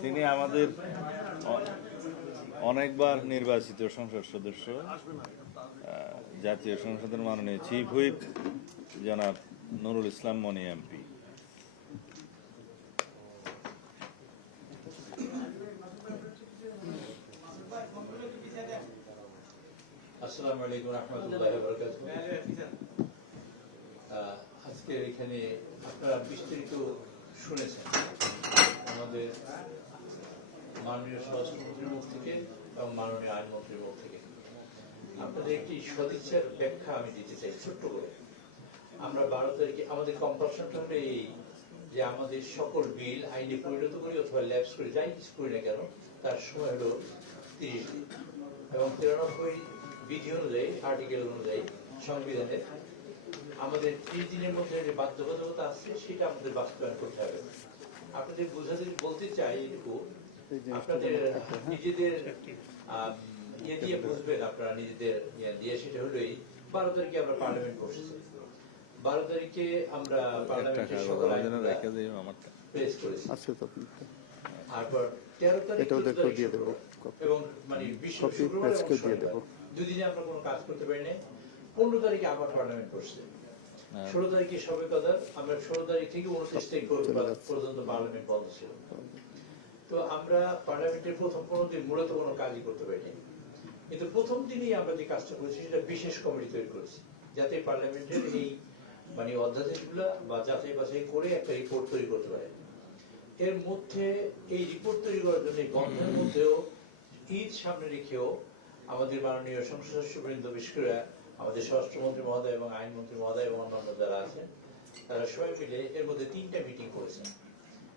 তিনি আমাদের অনেকবার নির্বাচিত সংসদ সদস্য, জাতীয় সংসদের মাননীয় চিফ হুইপ জনাব নুরুল ইসলাম মনি এমপি। আসসালামু আলাইকুম রাহমাতুল্লাহি ওয়া বারাকাতুহু। আজকে এখানে আপনারা বিস্তারিত শুনেছেন আমাদের মাননীয় স্বরাষ্ট্রমন্ত্রীর মুখ থেকে এবং মাননীয় আইনমন্ত্রীর মুখ থেকে আপনাদের একটি সদিচ্ছার ব্যাখ্যা আমি দিতে চাই ছোট্ট করে। আমরা 12 তারিখে আমাদের কম্পালশনটা হলো এই যে আমাদের সকল বিল আইনে পরিণত করি অথবা ল্যাপস করি, যাই কিছু করি না কেন, তার সময় হলো 30 দিন এবং 93 বিধি অনুযায়ী আর্টিকেল অনুযায়ী সংবিধানে আমাদের 30 দিনের মধ্যে যে বাধ্যবাধকতা আছে সেটা আমাদের বাস্তবায়ন করতে হবে। আপনাদের বোঝাতে বলতে চাই এটুকু, আপনাদের নিজেদের ইয়ে দিয়ে বুঝবেন, আপনারা নিজেদের ইয়ে দিয়ে, সেটা হলো এই 12 তারিখে আমরা পার্লামেন্ট বসেছি। 12 তারিখে আমরা পার্লামেন্টের সকল আইনগুলো প্রেস করেছি। তারপর 13 তারিখ 14 তারিখ এবং মানে বিশ্ব শুক্রবার এবং শনিবার দুদিনে আমরা কোনো কাজ করতে পারি নাই। 15 তারিখে আবার পার্লামেন্ট বসছে। 16 তারিখে সবে কদার আমরা 16 তারিখ থেকে 29 তারিখ পর্যন্ত পার্লামেন্ট বন্ধ ছিল। তো আমরা পার্লামেন্টের প্রথম 15 দিন মূলত কোনো কাজই করতে পারিনি, কিন্তু প্রথম দিনই আমরা যে কাজটা করেছি সেটা বিশেষ কমিটি তৈরি করেছি, যাতে পার্লামেন্টের এই মানে অধ্যাদেশগুলো বা যাচাই বাছাই করে একটা রিপোর্ট তৈরি করতে পারে। এর মধ্যে এই রিপোর্ট তৈরি করার জন্য বন্ধের মধ্যেও ঈদ সামনে রেখেও আমাদের মাননীয় সংসদ সদস্যবৃন্দ, বিশেষ করে আমাদের স্বরাষ্ট্রমন্ত্রী মহোদয় এবং আইনমন্ত্রী মহোদয় এবং অন্যান্য যারা আছেন, তারা সবাই মিলে এর মধ্যে 3টা মিটিং করেছেন।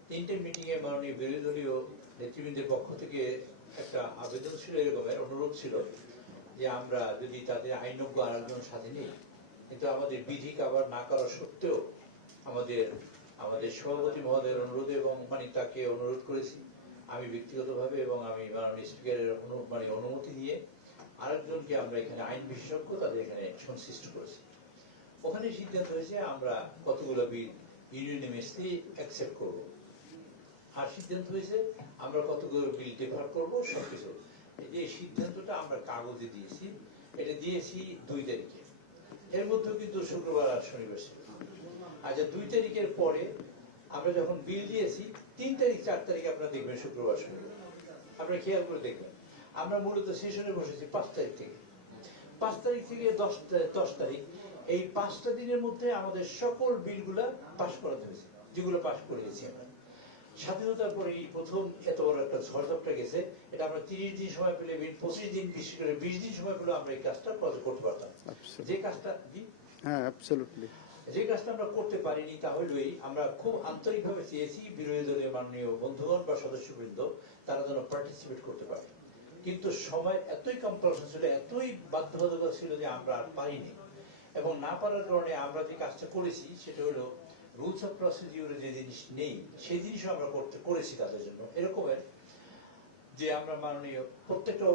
3টে মিটিং এ মাননীয় বিরোধী দলীয় নেতৃবৃন্দের পক্ষ থেকে একটা আবেদন ছিল, এরকমের অনুরোধ ছিল যে আমরা যদি তাদের আইনজ্ঞ আর একজন সাথে নিই, কিন্তু আমাদের বিধি কাভার না করা সত্ত্বেও আমাদের সভাপতি মহোদয়ের অনুরোধে এবং মানে তাকে অনুরোধ করেছি আমি ব্যক্তিগতভাবে এবং আমি মাননীয় স্পিকারের অনুমতি নিয়ে আরেকজনকে আমরা এখানে আইন বিশেষজ্ঞ তাদের এখানে সংশ্লিষ্ট করেছি। ওখানে সিদ্ধান্ত হয়েছে আমরা কতগুলো বিল ইউনিয়নিমাসলি অ্যাকসেপ্ট করব, আর সিদ্ধান্ত হয়েছে আমরা কতগুলো বিল ডেফার করব, সবকিছু। এই সিদ্ধান্তটা আমরা কাগজে দিয়েছি, এটা দিয়েছি 2 তারিখে। এর মধ্যেও কিন্তু শুক্রবার আর শনিবার ছিল। আচ্ছা, 2 তারিখের পরে আমরা যখন বিল দিয়েছি 3 তারিখ 4 তারিখ আপনারা দেখবেন শুক্রবার শনিবার, আপনারা খেয়াল করে দেখবেন আমরা মূলত সেশনে বসেছি 5 তারিখ থেকে। 5 তারিখ থেকে 10 তারিখ, এই 5টা দিনের মধ্যে আমাদের সকল বিলগুলা পাশ করাতে হয়েছে, যেগুলো পাশ করিয়েছি আমরা। স্বাধীনতার পরে এই প্রথম এত বড় একটা ঝড়ঝাপটা গেছে, এটা আমরা 30 দিন সময় পেলে 25 দিন, বিশেষ করে 20 দিন সময় পেলে আমরা এই কাজটা করতে পারতাম। যে কাজটা যে কাজটা আমরা করতে পারিনি তা হলোই আমরা খুব আন্তরিকভাবে চেয়েছি বিরোধী দলের মাননীয় বন্ধুগণ বা সদস্যবৃন্দ তারা যেন পার্টিসিপেট করতে পারে, কিন্তু সময় এতই কম্পালশন ছিল, এতই বাধ্যবাধকতা ছিল যে আমরা আর পারিনি। এবং না পারার কারণে আমরা যে কাজটা করেছি সেটা হলো রুলস অফ প্রসিডিউরে যে জিনিস নেই সেই জিনিসও আমরা করেছি তাদের জন্য। এরকমের যে আমরা মাননীয় প্রত্যেকটা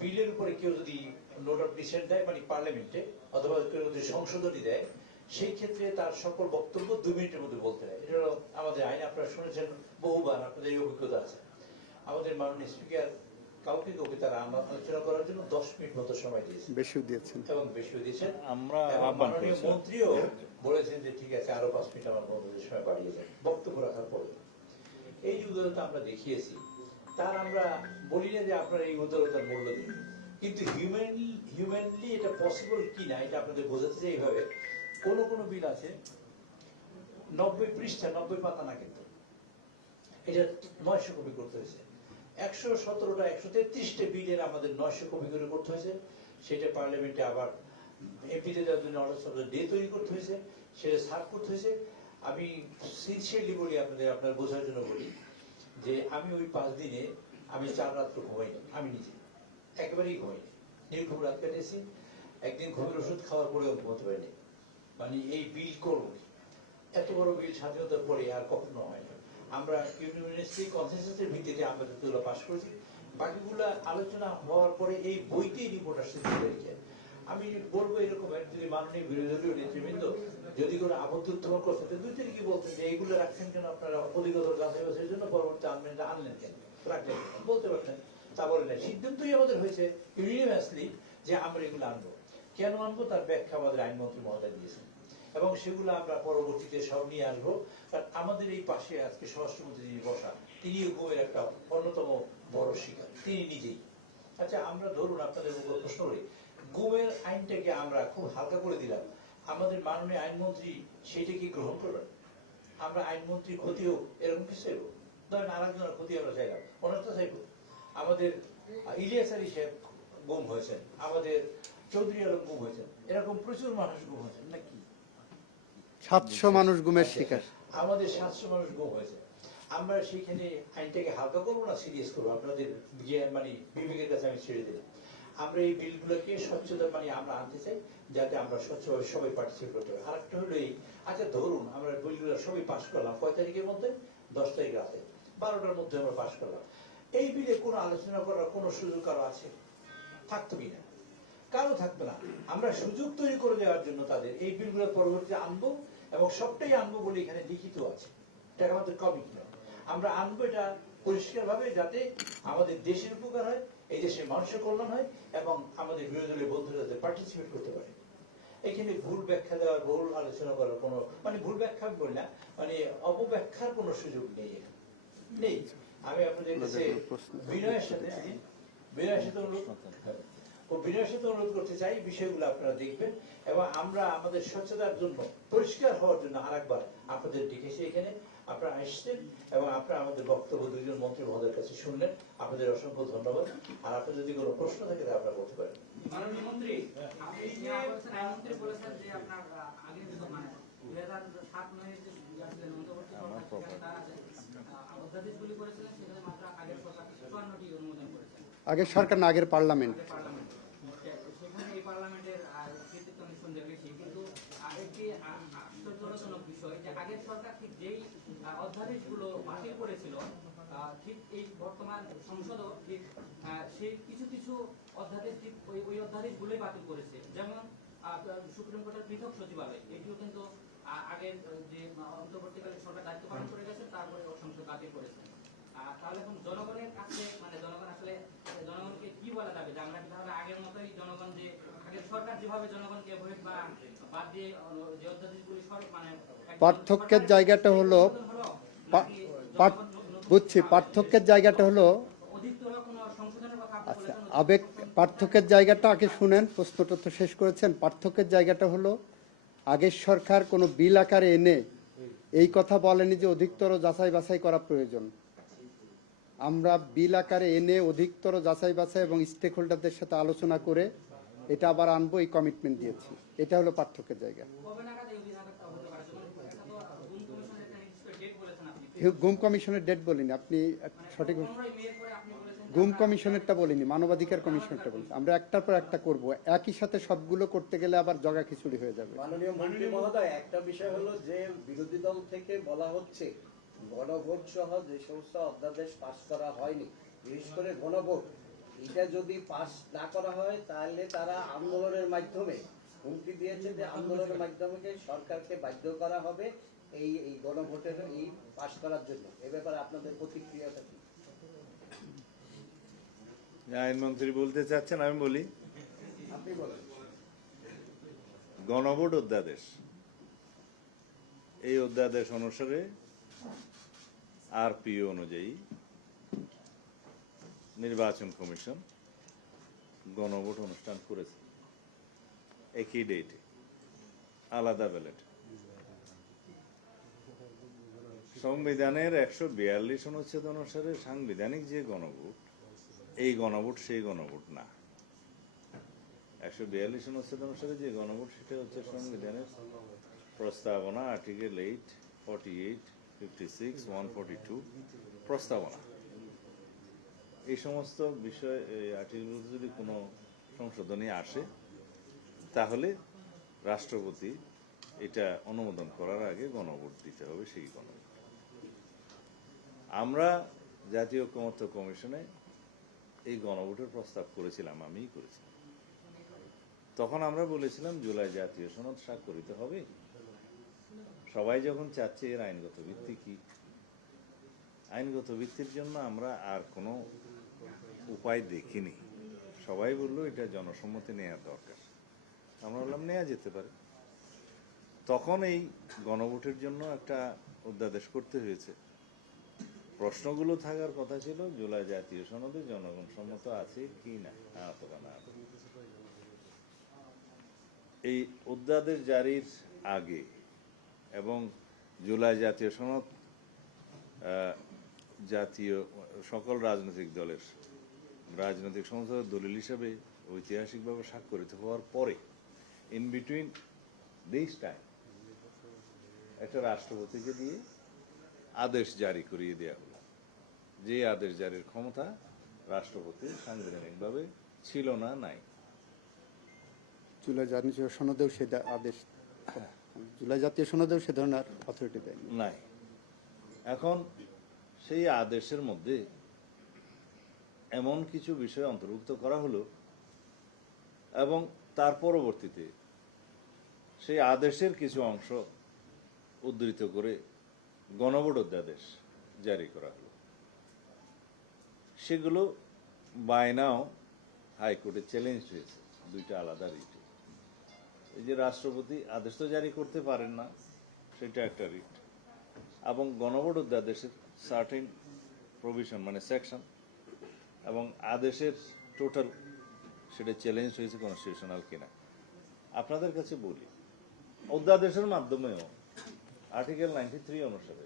বিলের উপরে কেউ যদি নোট অফ ডিসেন্ট দেয় মানে পার্লামেন্টে, অথবা কেউ যদি সংশোধনী দেয়, সেই ক্ষেত্রে তার সকল বক্তব্য 2 মিনিটের মধ্যে বলতে হয়। এটা হলো আমাদের আইন, আপনারা শুনেছেন বহুবার, আপনাদের এই অভিজ্ঞতা আছে। আমাদের মাননীয় স্পিকার কাউকে তারা আলোচনা করার জন্য 10 মিনিট মতো সময় দিয়েছেন, বেশিও দিয়েছেন। আমরা মাননীয় মন্ত্রীও বলেছেন যে ঠিক আছে আরো 5 মিনিট আমার বন্ধুদের সময় বাড়িয়ে যায় বক্তব্য রাখার পরে। এই যে উদারতা আমরা দেখিয়েছি, তার আমরা বলি না যে আপনারা এই উদারতার মূল্য দিন, কিন্তু হিউম্যানলি এটা পসিবল কিনা এটা আপনাদের বোঝাতে চাই এইভাবে। কোন বিল আছে 90 পৃষ্ঠা 90 পাতা না, কিন্তু এটা 900 কপি করতে হয়েছে। 117টা 133টা বিলের আমাদের 900 কপি করে করতে হয়েছে। সেটা পার্লামেন্টে আবার এমপিদের জন্য অর্ডার অফ ডে তৈরি করতে হয়েছে, সেটা সার্ভ করতে হয়েছে। আমি সিনসিয়ারলি বলি আপনার বোঝার জন্য বলি যে আমি ওই 5 দিনে আমি 4 রাত্র ঘুমাইনি, আমি নিজে একেবারেই ঘুমাইনি, নির্ঘুম রাত কাটিয়েছি। একদিন ঘুমের ওষুধ খাওয়ার পরেও ঘুমাতে পারিনি, মানে এই বিল করবো, এত বড় বিল স্বাধীনতার পরে আর কখনো হয়নি। আমরা ইউনিভার্সিটি কনসেনসাসের ভিত্তিতে আমরা যতগুলো পাশ করেছি, বাকিগুলা আলোচনা হওয়ার পরে এই বইতেই রিপোর্ট আসছে 2 তারিখে। আমি বলবো এরকম, যদি মাননীয় বিরোধী দলীয় নেতৃবৃন্দ যদি কোনো আপত্তি উত্থাপন করতে 2 তারিখে বলতেন যে এইগুলো রাখছেন কেন আপনারা অধিকতর যাচাই বাছাইয়ের জন্য, পরবর্তী আনলেন কেন, রাখলেন বলতে পারতেন, তা বলেন না। সিদ্ধান্তই আমাদের হয়েছে ইউনিভার্সলি যে আমরা এগুলো আনবো। কেন আনবো তার ব্যাখ্যা আমাদের আইনমন্ত্রী মহোদয় দিয়েছেন, এবং সেগুলো আমরা পরবর্তীতে সব নিয়ে আসবো। কারণ আমাদের এই পাশে আজকে স্বরাষ্ট্রমন্ত্রী যিনি বসা, তিনি ঘুমের একটা অন্যতম বড় শিকার, তিনি নিজেই। আচ্ছা, আমরা ধরুন আপনাদের উপর প্রশ্ন করি, গুমের আইনটাকে আমরা খুব হালকা করে দিলাম, আমাদের মাননীয় আইনমন্ত্রী সেটা কি গ্রহণ করবেন? আমরা আইনমন্ত্রী ক্ষতি হোক এরকম কিছু ধরেন আরেকজনের ক্ষতি আমরা চাইলাম, ওনার তো চাইব। আমাদের ইলিয়াস আলী সাহেব গুম হয়েছেন, আমাদের চৌধুরী আলম গুম হয়েছেন, এরকম প্রচুর মানুষ গুম হয়েছেন নাকি? 700 মানুষ গুমের শিকার। আমাদের 700 মানুষ গুম হয়েছে। আমরা সেখানে আইনটাকে হালকা করবো না সিরিয়াস করবো, আপনাদের মানে বিবেকের কাছে আমি ছেড়ে দিলাম। আমরা এই বিলগুলোকে স্বচ্ছতা মানে আমরা আনতে চাই, যাতে আমরা স্বচ্ছভাবে সবাই পার্টিসিপেট করতে পারি। আরেকটা হলো এই, আচ্ছা ধরুন আমরা বিলগুলো সবাই পাস করলাম কয় তারিখের মধ্যে, 10 তারিখ রাতে 12টার মধ্যে আমরা পাস করলাম। এই বিলে কোনো আলোচনা করার কোনো সুযোগ কারো আছে? থাকতো কিনা? কারো থাকবে না। আমরা সুযোগ তৈরি করে দেওয়ার জন্য তাদের এই বিলগুলো পরবর্তীতে আনবো, এবং সবটাই আনবো বলে এখানে লিখিত আছে, এটা আমাদের কমিটমেন্ট। আমরা আনবো এটা পরিষ্কারভাবে, যাতে আমাদের দেশের উপকার হয়, এই দেশের মানুষের কল্যাণ হয়, এবং আমাদের বিরোধী দলের বন্ধুরা যাতে পার্টিসিপেট করতে পারে। এখানে ভুল ব্যাখ্যা দেওয়ার, ভুল আলোচনা করার কোনো মানে ভুল ব্যাখ্যা বলি না, মানে অপব্যাখ্যার কোনো সুযোগ নেই এখানে, নেই। আমি আপনাদের কাছে বিনয়ের সাথে অনুরোধ করতে চাই, বিষয়গুলো আপনারা দেখবেন, এবং আমরা আমাদের স্বচ্ছতার জন্য, পরিষ্কার হওয়ার জন্য আরেকবার আপনাদের ডেকেছি এখানে। আপনারা আসছেন এবং আপনারা আমাদের বক্তব্য দুজন মন্ত্রী মহোদয়ের কাছে শুনলেন, আপনাদের অসংখ্য ধন্যবাদ। আর আপনার যদি কোনো প্রশ্ন থাকে তা আপনারা বলতে পারেন। মাননীয় মন্ত্রী, আপনি যে আইনমন্ত্রী বলেছেন যে আপনার আগে মানে 2007-9 যে অন্তর্বর্তী তারা অধ্যাদেশগুলি করেছিলেন, সেখানে মাত্র আগের সরকার 54টি অনুমোদন করেছেন। আগের সরকার না, আগের পার্লামেন্ট। সেখানে এই পার্লামেন্টের কৃতিত্ব নিঃসন্দেহে বেশি, কিন্তু একটি আশ্চর্যজনক বিষয় যে আগের সরকার ঠিক যেই অধ্যাদেশগুলো বাতিল করেছিল, ঠিক এই বর্তমান সংসদও ঠিক সেই কিছু কিছু অধ্যাদেশ ঠিক ওই অধ্যাদেশগুলোই বাতিল করেছে। যেমন সুপ্রিম কোর্টের পৃথক সচিবালয়, এটিও কিন্তু আগের যে অন্তর্বর্তীকালীন সরকার দায়িত্ব পালন করে গেছে তারপরে সংসদ বাতিল করেছে। তাহলে এখন জনগণের কাছে মানে জনগণ আসলে জনগণকে কি বলা যাবে, যে আমরা কি তাহলে আগের মতোই জনগণ, যে আগের সরকার যেভাবে জনগণকে ভোট বা বাদ দিয়ে যে অধ্যাদেশগুলি মানে পার্থক্যের জায়গাটা হলো, বুঝছি, পার্থক্যের জায়গাটা হলো, আচ্ছা আবেগ, পার্থক্যের জায়গাটা আগে শুনেন, প্রশ্নটা তো শেষ করেছেন। পার্থক্যের জায়গাটা হলো, আগের সরকার কোনো বিল আকারে এনে এই কথা বলেনি যে অধিকতর যাচাই বাছাই করা প্রয়োজন। আমরা বিল আকারে এনে অধিকতর যাচাই বাছাই এবং স্টেক হোল্ডারদের সাথে আলোচনা করে এটা আবার আনবো, এই কমিটমেন্ট দিয়েছি। এটা হলো পার্থক্যের জায়গা। গুম কমিশনের ডেট বলিনি, আপনি সঠিক, গুম কমিশনেরটা বলিনি, মানবাধিকার কমিশনেরটা বলি। আমরা একটার পর একটা করব, একই সাথে সবগুলো করতে গেলে আবার জগা খিচুড়ি হয়ে যাবে। মাননীয় মন্ত্রী মহোদয়, একটা বিষয় হলো যে বিরোধী দল থেকে বলা হচ্ছে গণভোট সহ যে সমস্ত অধ্যাদেশ পাস করা হয়নি, বিশেষ করে গণভোট, এটা যদি পাস না করা হয় তাহলে তারা আন্দোলনের মাধ্যমে হুমকি দিয়েছে যে আন্দোলনের মাধ্যমে সরকারকে বাধ্য করা হবে এই গণভোটের এই পাস করার জন্য। এ ব্যাপারে আপনাদের প্রতিক্রিয়াটা কি? আইনমন্ত্রী বলতে চাচ্ছেন, আমি বলি। আপনি বলেন। গণভোট অধ্যাদেশ, এই অধ্যাদেশ অনুসারে আরপিও অনুযায়ী নির্বাচন কমিশন গণভোট অনুষ্ঠান করেছে একই ডেটে, আলাদা ব্যালট। সংবিধানের 142 অনুচ্ছেদ অনুসারে সাংবিধানিক যে গণভোট, এই গণভোট সেই গণভোট না। 142 অনুচ্ছেদ অনুসারে যে গণভোট, সেটা হচ্ছে সংবিধানের প্রস্তাবনা, আর্টিকেল 8, 48, 56, 142 প্রস্তাবনা। এই সমস্ত বিষয়, এই আর্টিকেলগুলোতে যদি কোনো সংশোধনী আসে, তাহলে রাষ্ট্রপতি এটা অনুমোদন করার আগে গণভোট দিতে হবে, সেই গণভোট। আমরা জাতীয় ঐকমত্য কমিশনে এই গণভোটের প্রস্তাব করেছিলাম, আমিই করেছিলাম। তখন আমরা বলেছিলাম জুলাই জাতীয় সনদ স্বাক্ষরিত হবে। সবাই যখন চাচ্ছে এর আইনগত ভিত্তি কি, আইনগত ভিত্তির জন্য আমরা আর কোনো উপায় দেখিনি। সবাই বললো এটা জনসম্মতি নেওয়া দরকার। আমরা বললাম নেওয়া যেতে পারে। তখন এই গণভোটের জন্য একটা অধ্যাদেশ করতে হয়েছে। প্রশ্নগুলো থাকার কথা ছিল জুলাই জাতীয় সনদে জনগণ সম্মত আছে কি না, অথবা না। এই অধ্যাদেশ জারির আগে এবং জুলাই জাতীয় সনদ জাতীয় সকল রাজনৈতিক দলের রাজনৈতিক সংস্থার দলিল হিসাবে ঐতিহাসিকভাবে স্বাক্ষরিত হওয়ার পরে ইন বিটুইন দিস টাইম একটা রাষ্ট্রপতিকে দিয়ে আদেশ জারি করিয়ে দেওয়া হলো, যে আদেশ জারির ক্ষমতা রাষ্ট্রপতির সাংবিধানিকভাবে ছিল না, নাই। জুলাই জাতীয় সনদেও সে আদেশ, জুলাই জাতীয় সনদেও সে ধরনের অথরিটি দেয়নি। নাই। এখন সেই আদেশের মধ্যে এমন কিছু বিষয় অন্তর্ভুক্ত করা হলো এবং তার পরবর্তীতে সেই আদেশের কিছু অংশ উদ্ধৃত করে গণভোট অধ্যাদেশ জারি করা হলো। সেগুলো বাই নাও হাইকোর্টে চ্যালেঞ্জ হয়েছে দুইটা আলাদা রিটে। এই যে রাষ্ট্রপতি আদেশ তো জারি করতে পারেন না, সেটা একটা রিট, এবং গণভোট অধ্যাদেশের সার্টেন প্রভিশন মানে সেকশন এবং আদেশের টোটাল সেটা চ্যালেঞ্জ হয়েছে কনস্টিটিউশনাল কিনা। আপনাদের কাছে বলি, অধ্যাদেশের মাধ্যমেও আর্টিকেল 93 অনুসারে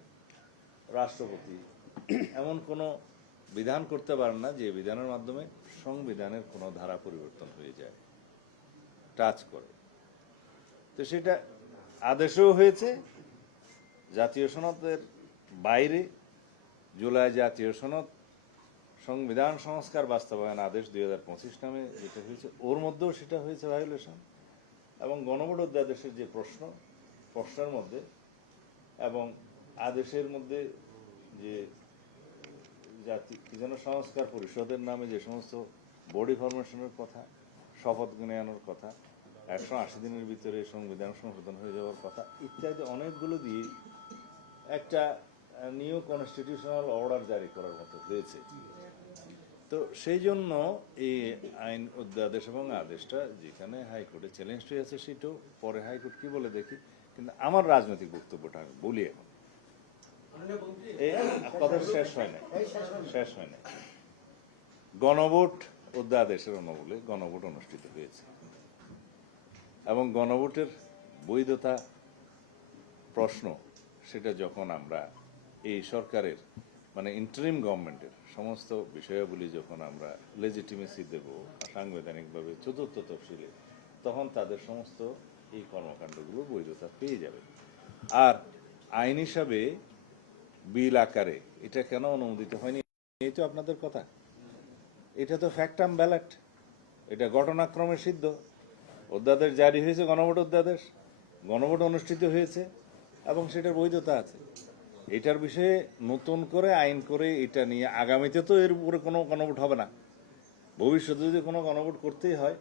রাষ্ট্রপতি এমন কোনো বিধান করতে পারেন না যে বিধানের মাধ্যমে সংবিধানের কোনো ধারা পরিবর্তন হয়ে যায়, টাচ করে। তো সেটা আদেশেও হয়েছে। জাতীয় সনদের বাইরে জুলাই জাতীয় সনদ সংবিধান সংস্কার বাস্তবায়ন আদেশ 2025 নামে যেটা হয়েছে, ওর মধ্যেও সেটা হয়েছে ভায়োলেশন। এবং গণভোট অধ্যাদেশের যে প্রশ্নের মধ্যে এবং আদেশের মধ্যে যে কি যেন সংস্কার পরিষদের নামে যে সমস্ত বডি ফরমেশনের কথা, শপথ নেওয়ানোর কথা, 180 দিনের ভিতরে সংবিধান সংশোধন হয়ে যাওয়ার কথা ইত্যাদি অনেকগুলো দিয়ে একটা নিউ কনস্টিটিউশনাল অর্ডার জারি করার মতো হয়েছে। তো সেই জন্য এই আইন অধ্যাদেশ এবং আদেশটা যেখানে হাইকোর্টে চ্যালেঞ্জ হয়েছে, সেটাও পরে হাইকোর্ট কি বলে দেখি। কিন্তু আমার রাজনৈতিক বক্তব্যটা আমি বলি এখন, এই কথা শেষ হয় না। গণভোট অধ্যাদেশের অনুকূলে গণভোট অনুষ্ঠিত হয়েছে এবং গণভোটের বৈধতা প্রশ্ন সেটা যখন আমরা এই সরকারের মানে ইন্টারিম গভর্নমেন্টের সমস্ত বিষয়াবলী যখন আমরা লেজিটিমেসি দেব সাংবিধানিকভাবে চতুর্থ তফসিলে, তখন তাদের সমস্ত এই কর্মকাণ্ডগুলো বৈধতা পেয়ে যাবে। আর আইন হিসাবে বিল আকারে এটা কেন অনুমোদিত হয়নি, এই তো আপনাদের কথা। এটা তো ফ্যাক্টাম ব্যালট, এটা ঘটনাক্রমে সিদ্ধ। অধ্যাদেশ জারি হয়েছে, গণভোট অধ্যাদেশ, গণভোট অনুষ্ঠিত হয়েছে এবং সেটার বৈধতা আছে। এটার বিষয়ে নতুন করে আইন করে এটা নিয়ে আগামীতে তো এর উপরে কোনো গণভোট হবে না। ভবিষ্যতে যদি কোনো গণভোট করতেই হয়,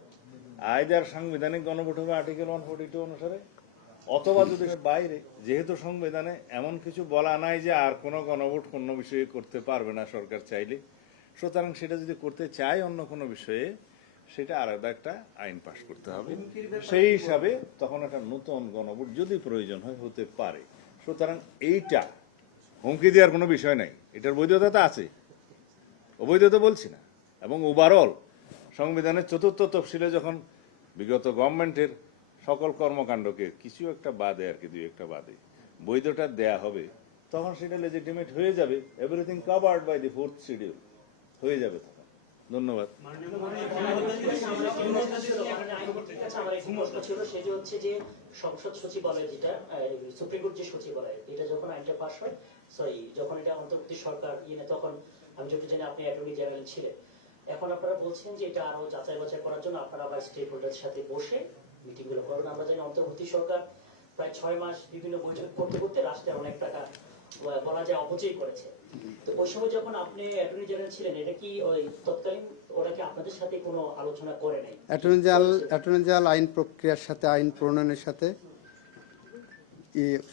আইদার সাংবিধানিক গণভোট হবে আর্টিকেল 142 অনুসারে, অথবা যদি বাইরে, যেহেতু সংবিধানে এমন কিছু বলা নাই যে আর কোনো গণভোট কোনো বিষয়ে করতে পারবে না সরকার চাইলে, সুতরাং সেটা যদি করতে চায় অন্য কোনো বিষয়ে, সেটা আলাদা একটা আইন পাশ করতে হবে। সেই হিসাবে তখন একটা নতুন গণভোট যদি প্রয়োজন হয় হতে পারে। সুতরাং এইটা হুমকি দেওয়ার কোনো বিষয় নাই, এটার বৈধতা তো আছে, অবৈধতা বলছি না। এবং ওভারঅল সংবিধানের চতুর্থ তফসিলে যখন বিগত গভর্নমেন্টের সকল কর্মকাণ্ডকে কিছু একটা বাদে আর কি, দুই একটা বাদে বৈধতা দেয়া হবে, তখন সেটা লেজিটিমেট হয়ে যাবে। Everything covered by the 4th schedule হয়ে যাবে তখন। ধন্যবাদ। আমার একটি প্রশ্ন ছিল, সেটি হচ্ছে যে সংসদ সচিবালয় যেটা সুপ্রিম কোর্ট যে সচিবালয়, এটা যখন আইনটা পাস হয়, যখন এটা অন্তর্বর্তী সরকার তখন আমি যত জানি আপনি অ্যাটর্নি জেনারেল ছিলেন। এখন আপনারা বলছেন যে এটা আরো যাচাই বাছাই করার জন্য আপনারা আবার স্টেক হোল্ডারের সাথে বসে মিটিং গুলো করবেন। আমরা জানি অন্তর্বর্তী সরকার প্রায় 6 মাস বিভিন্ন বৈঠক করতে করতে রাষ্ট্রে অনেক টাকা বলা যায় অপচয় করেছে। তো ওই সময় যখন আপনি অ্যাটর্নি জেনারেল ছিলেন, এটা কি ওই তৎকালীন ওরা কি আপনাদের সাথে কোনো আলোচনা করে নাই? অ্যাটর্নি জেনারেল আইন প্রক্রিয়ার সাথে, আইন প্রণয়নের সাথে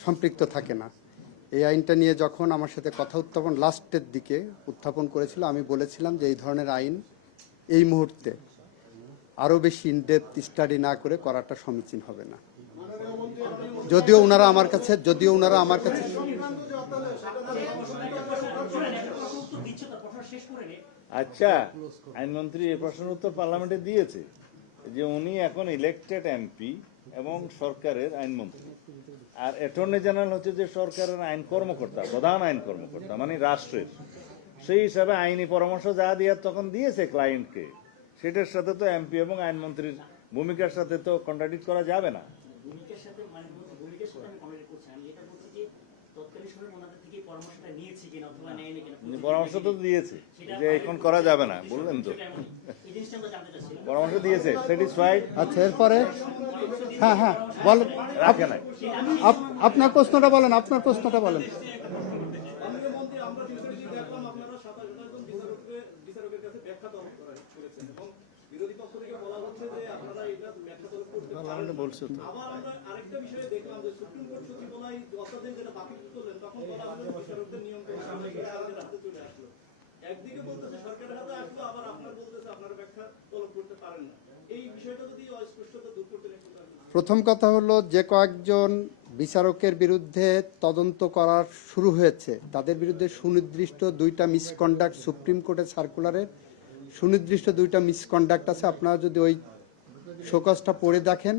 সম্পৃক্ত থাকে না। এই আইনটা নিয়ে যখন আমার সাথে কথা লাস্টের দিকে উত্থাপন করেছিল, আমি বলেছিলাম যে এই ধরনের আইন এই মুহূর্তে আরো বেশি ইনডেপথ স্টাডি না করে করাটা সমীচীন হবে না। যদিও ওনারা আমার কাছে আচ্ছা, আইনমন্ত্রী এই প্রশ্নের উত্তর পার্লামেন্টে দিয়েছে যে উনি এখন ইলেক্টেড এমপি এবং সরকারের আইনমন্ত্রী, আর অ্যাটর্নি জেনারেল হচ্ছে যে সরকারের আইন কর্মকর্তা, প্রধান আইন কর্মকর্তা, মানে রাষ্ট্রের। সেই হিসাবে আইনি পরামর্শ যা দেওয়ার তখন দিয়েছে ক্লায়েন্টকে, সেটার সাথে তো এমপি এবং আইনমন্ত্রীর ভূমিকার সাথে তো কন্ট্রাডিক্ট করা যাবে না। ভূমিকার সাথে মানে ভূমিকার সাথে আমি কমেন্ট করছি, আমি এটা বলছি যে তৎকালীন সময় ওনাদের থেকে পরামর্শটা নিয়েছি কিনা অথবা নেয়নি কিনা। পরামর্শ তো দিয়েছে যে এখন করা যাবে না, বললেন তো এই জিনিসটা আমরা জানতে চাচ্ছিলাম। পরামর্শ দিয়েছে, স্যাটিসফাইড আচ্ছা, এরপরে হ্যাঁ বলেন, রাখে নাই। আপনার প্রশ্নটা বলেন, আপনার প্রশ্নটা বলেন। মন্ত্রী, আমরা বিষয়টি দেখলাম আপনারা 27 জন বিচারকের কাছে ব্যাখ্যা তলব করেছেন এবং বিরোধী পক্ষ থেকে বলা হচ্ছে যে আপনারা এটা ব্যাখ্যা তলব করতে পারেন না। বলছো তো আবার আমরা আরেকটা বিষয়ে দেখলাম যে সুপ্রিম কোর্ট সচিবালয় অত্যাদেশ যেটা বাতিল করলেন, তখন বলা হলো যে বিচারকদের নিয়ম করে সরকারের হাতে চলে আসলো। একদিকে বলতেছে সরকারের হাতে আসলো, আবার আপনার বলতেছে আপনারা ব্যাখ্যা তলব করতে পারেন না। এই বিষয়টা যদি অস্পষ্টতা দূর করতে একটু প্রথম কথা হলো, যে কয়েকজন বিচারকের বিরুদ্ধে তদন্ত করা শুরু হয়েছে তাদের বিরুদ্ধে সুনির্দিষ্ট 2টা মিসকন্ডাক্ট, সুপ্রিম কোর্টের সার্কুলারের সুনির্দিষ্ট 2টা মিসকন্ডাক্ট আছে। আপনারা যদি ওই শোকজটা পড়ে দেখেন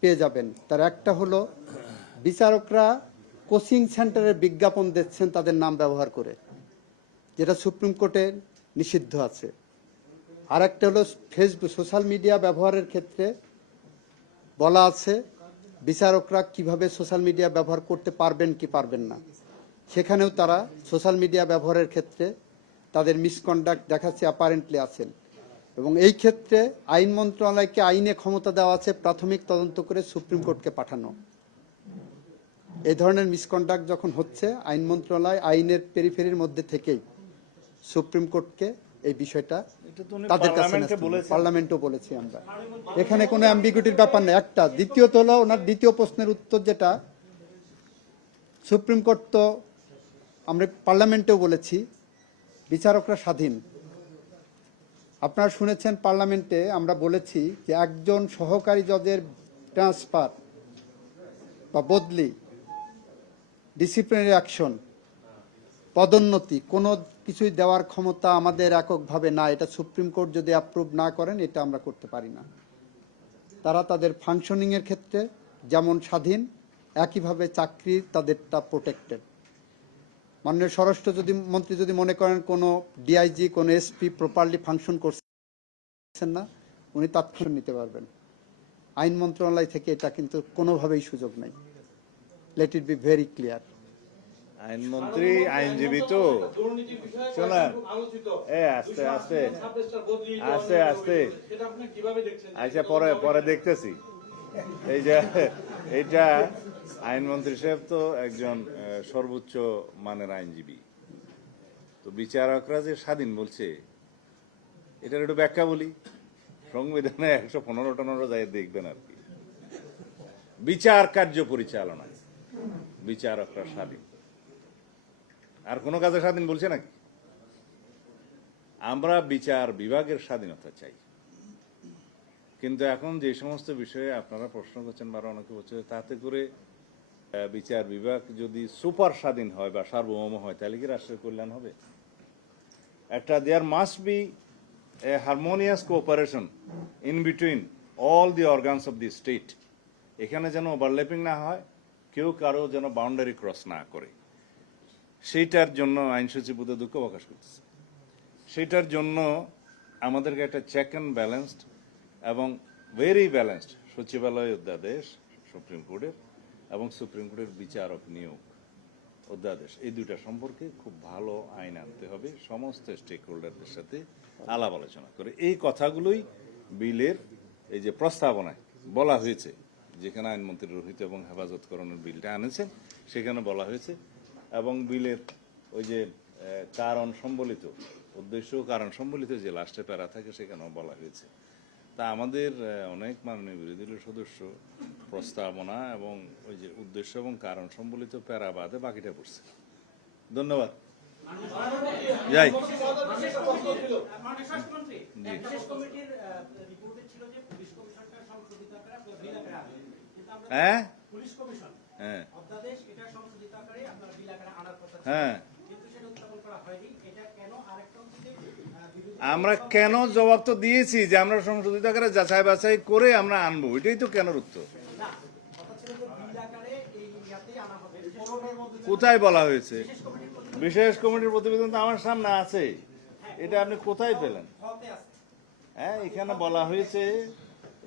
পেয়ে যাবেন। তার একটা হলো বিচারকরা কোচিং সেন্টারের বিজ্ঞাপন দিচ্ছেন তাদের নাম ব্যবহার করে, যেটা সুপ্রিম কোর্টে নিষিদ্ধ আছে। আর একটা হলো ফেসবুক, সোশ্যাল মিডিয়া ব্যবহারের ক্ষেত্রে বলা আছে বিচারকরা কিভাবে সোশ্যাল মিডিয়া ব্যবহার করতে পারবেন কি পারবেন না। সেখানেও তারা সোশ্যাল মিডিয়া ব্যবহারের ক্ষেত্রে তাদের মিসকন্ডাক্ট দেখাচ্ছে অ্যাপারেন্টলি আছেন। এবং এই ক্ষেত্রে আইন মন্ত্রণালয়কে আইনে ক্ষমতা দেওয়া আছে প্রাথমিক তদন্ত করে সুপ্রিম কোর্টকে পাঠানো। এই ধরনের মিসকন্ডাক্ট যখন হচ্ছে, আইন মন্ত্রণালয় আইনের পেরিফেরির মধ্যে থেকেই সুপ্রিম কোর্টকে এই বিষয়টা তাদের কাছে পার্লামেন্টও বলেছি আমরা। এখানে কোনো অ্যাম্বিগুইটির ব্যাপার নেই। একটা, দ্বিতীয়ত হলো ওনার দ্বিতীয় প্রশ্নের উত্তর, যেটা সুপ্রিম কোর্ট তো আমরা পার্লামেন্টেও বলেছি বিচারকরা স্বাধীন। আপনারা শুনেছেন পার্লামেন্টে আমরা বলেছি যে একজন সহকারী জজের ট্রান্সফার বা বদলি, ডিসিপ্লিনারি অ্যাকশন, পদোন্নতি কোনো কিছুই দেওয়ার ক্ষমতা আমাদের এককভাবে না। এটা সুপ্রিম কোর্ট যদি অ্যাপ্রুভ না করেন এটা আমরা করতে পারি না। তারা তাদের ফাংশনিংয়ের ক্ষেত্রে যেমন স্বাধীন, একইভাবে চাকরি তাদেরটা প্রোটেক্টেড। মাননীয় স্বরাষ্ট্র মন্ত্রী যদি মনে করেন কোনো ডিআইজি, কোনো এসপি প্রপারলি ফাংশন করছেন না, উনি তাৎক্ষণিক নিতে পারবেন। আইন মন্ত্রণালয় থেকে এটা কিন্তু কোনোভাবেই সুযোগ নেই। Let it be very clear. আইনমন্ত্রী আইনজীবী তো শোনান, আস্তে আস্তে আস্তে আস্তে আচ্ছা, পরে দেখতেছি। এই যে এইটা আইনমন্ত্রী সাহেব তো একজন সর্বোচ্চ মানের আইনজীবী, তো বিচারকরা যে স্বাধীন বলছে এটার একটু ব্যাখ্যা বলি। সংবিধানে 115 যায় দেখবেন আর কি, বিচার কার্য পরিচালনায় বিচারকরা স্বাধীন। আর কোনো কাজে স্বাধীন বলছে নাকি? আমরা বিচার বিভাগের স্বাধীনতা চাই, কিন্তু এখন যে সমস্ত বিষয়ে আপনারা প্রশ্ন করছেন বা অনেকে বলছে, তাতে করে বিচার বিভাগ যদি সুপার স্বাধীন হয় বা সার্বভৌম হয়, তাহলে কি রাষ্ট্রের কল্যাণ হবে? একটা there must be a harmonious cooperation in between all the organs of the state. এখানে যেন ওভারল্যাপিং না হয়, কেউ কারো যেন বাউন্ডারি ক্রস না করে, সেইটার জন্য আইন সচিব দুঃখ প্রকাশ করতেছে। সেটার জন্য আমাদেরকে একটা চেক অ্যান্ড ব্যালেন্সড এবং ভেরি ব্যালেন্সড সচিবালয় অধ্যাদেশ সুপ্রিম কোর্টের এবং সুপ্রিম কোর্টের বিচারক নিয়োগ অধ্যাদেশ, এই দুইটা সম্পর্কে খুব ভালো আইন আনতে হবে, সমস্ত স্টেক হোল্ডারদের সাথে আলাপ আলোচনা করে। এই কথাগুলোই বিলের এই যে প্রস্তাবনায় বলা হয়েছে, যেখানে আইনমন্ত্রী রোহিত এবং হেফাজতকরণের বিলটা আনেছেন সেখানে বলা হয়েছে। এবং বিলের ওই যে কারণ সম্বলিত, উদ্দেশ্য কারণ সম্বলিত যে লাস্টে প্যারা থাকে সেখানেও বলা হয়েছে। তা আমাদের অনেক মাননীয় বিরোধী দলের সদস্য প্রস্তাবনা এবং ওই যে উদ্দেশ্য এবং কারণ সম্বলিত প্যারা বাদে বাকিটা পড়ছে। ধন্যবাদ। যাই। হ্যাঁ হ্যাঁ হ্যাঁ, আমরা কেন জবাব তো দিয়েছি যে আমরা সংশোধিত আকারে যাচাই বাছাই করে আমরা আনবো, এটাই তো কেন উত্তর। কোথায় বলা হয়েছে? বিশেষ কমিটির প্রতিবেদন তো আমার সামনে আছে, এটা আপনি কোথায় পেলেন? হ্যাঁ, এখানে বলা হয়েছে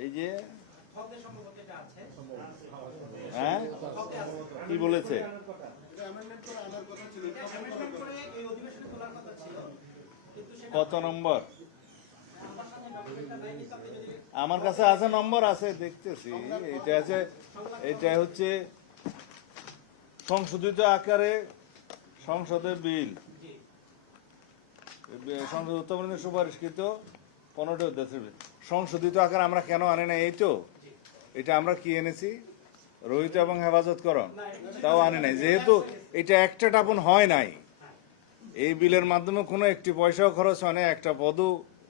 এই যে, হ্যাঁ কি বলেছে? কত নম্বর? আমার কাছে আছে, নম্বর আছে, দেখতেছি। এটা আছে, এটা হচ্ছে সংশোধিত আকারে সংসদে বিল, সংসদ উত্থাপনের সুপারিশকৃত 15টি উদ্দেশ্যের বিল। সংশোধিত আকারে আমরা কেন আনি না? এই তো, এটা আমরা কি এনেছি? রহিত এবং হেফাজতকরণ, তাও আনি নাই, যেহেতু এটা একটা টাপন হয় নাই। এই বিলের মাধ্যমে কোনো একটি পয়সাও খরচ হয় নাই, একটা পদও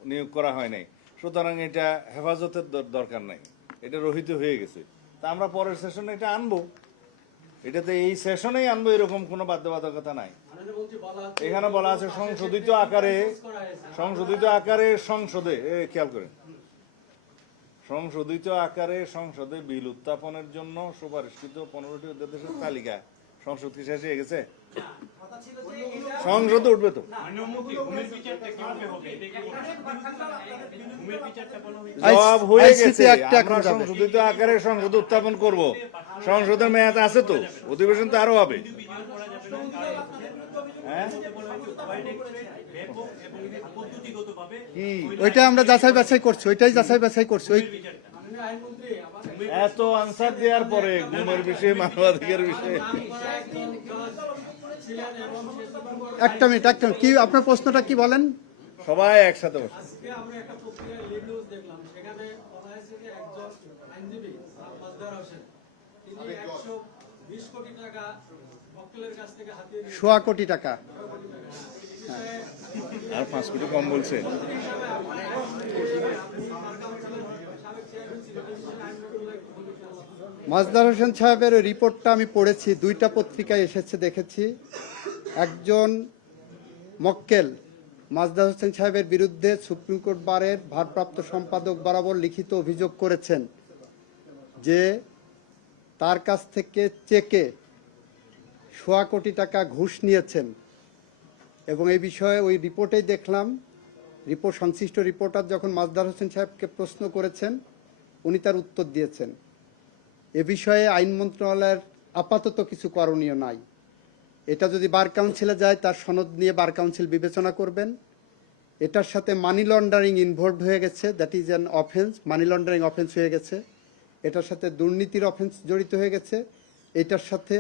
নিয়োগ করা হয় নাই, সুতরাং এটা হেফাজতের দরকার নাই, এটা রহিত হয়ে গেছে। তা আমরা পরের সেশনে এটা আনবো, এটাতে এই সেশনেই আনবো এরকম কোনো বাধ্যবাধকতা নাই। এখানে বলা আছে সংশোধিত আকারে, সংশোধিত আকারে সংসদে, খেয়াল করেন, সংশোধিত আকারে সংসদে বিল উত্থাপনের জন্য সুপারিশকৃত 15টি অধ্যাদেশের তালিকা। সংসদ কি শেষ হয়ে গেছে? সংসদে উঠবে তো। জবাব হয়ে গেছে, আমরা সংশোধিত আকারে সংসদ উত্থাপন করব। সংসদের মেয়াদ আছে তো, অধিবেশন তো আরো হবে। হ্যাঁ, কি ওইটা আমরা যাচাই বাছাই করছি, ওইটাই যাচাই বাছাই করছি। ওই এত আনসার দেওয়ার পরে গুমের বিষয়ে, মানবাধিকার বিষয়ে। একটা মিনিট, কি আপনার প্রশ্নটা কি বলেন? সবাই একসাথে বসে। আজকে আমরা একটা পত্রিকায় লিড নিউজ দেখলাম, সেখানে বলা হয়েছে যে একজন আইনজীবী মাজদার হোসেন, তিনি 120 কোটি টাকা মক্কেলের কাছ থেকে হাতিয়ে নিয়েছেন। 1.25 কোটি টাকা। আর 5 কোটি কম বলছে। মাজদার হোসেন সাহেবের ওই রিপোর্টটা আমি পড়েছি, 2টা পত্রিকায় এসেছে, দেখেছি। একজন মক্কেল মাজদার হোসেন সাহেবের বিরুদ্ধে সুপ্রিম কোর্ট বারের ভারপ্রাপ্ত সম্পাদক বরাবর লিখিত অভিযোগ করেছেন যে তার কাছ থেকে চেকে 1.25 কোটি টাকা ঘুষ নিয়েছেন। এবং এই বিষয়ে ওই রিপোর্টেই দেখলাম, সংশ্লিষ্ট রিপোর্টার যখন মাজদার হোসেন সাহেবকে প্রশ্ন করেছেন, উনি তার উত্তর দিয়েছেন। এ বিষয়ে আইন মন্ত্রণালয়ের আপাতত কিছু করণীয় নাই। এটা যদি বার কাউন্সিলে যায়, তার সনদ নিয়ে বার কাউন্সিল বিবেচনা করবেন। এটার সাথে মানি লন্ডারিং ইনভলভ হয়ে গেছে, that is an offence, money laundering offence হয়ে গেছে। এটার সাথে দুর্নীতির অফেন্স জড়িত হয়ে গেছে। এটার সাথে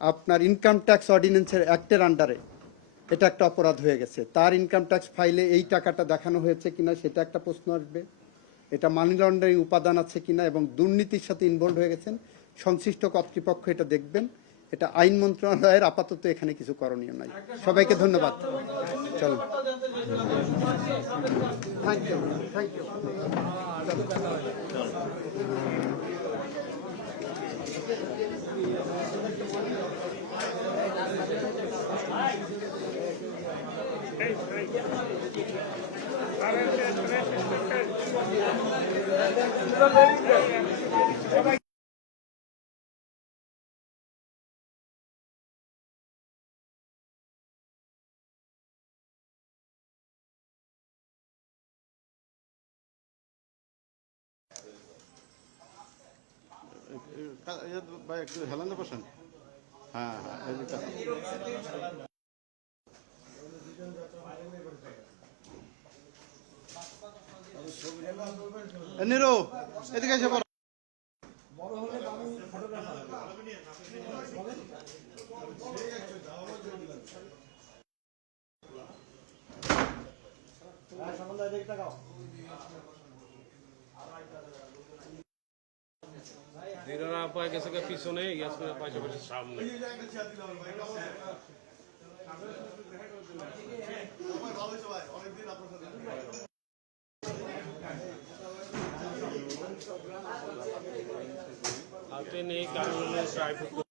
আপনার ইনকাম ট্যাক্স অর্ডিন্যান্সের অ্যাক্টের আন্ডারে এটা একটা অপরাধ হয়ে গেছে। তার ইনকাম ট্যাক্স ফাইলে এই টাকাটা দেখানো হয়েছে কিনা সেটা একটা প্রশ্ন আসবে। এটা মানি লন্ডারিং উপাদান আছে কিনা এবং দুর্নীতির সাথে ইনভলভ হয়ে গেছেন, সংশ্লিষ্ট কর্তৃপক্ষ এটা দেখবেন। এটা আইন মন্ত্রণালয়ের আপাতত এখানে কিছু করণীয় নাই। সবাইকে ধন্যবাদ। চলো, থ্যাংক ইউ, থ্যাংক ইউ। ভাই একটু হেলানো বসেন। হ্যাঁ হ্যাঁ, নীরব এদিকে এসে বলো। ধীরেরা পায় গেছে পিছনে, ইয়াসমিনের পাশাপাশি সামনে। হাতে নেই কারণ হলো ট্রাইফুড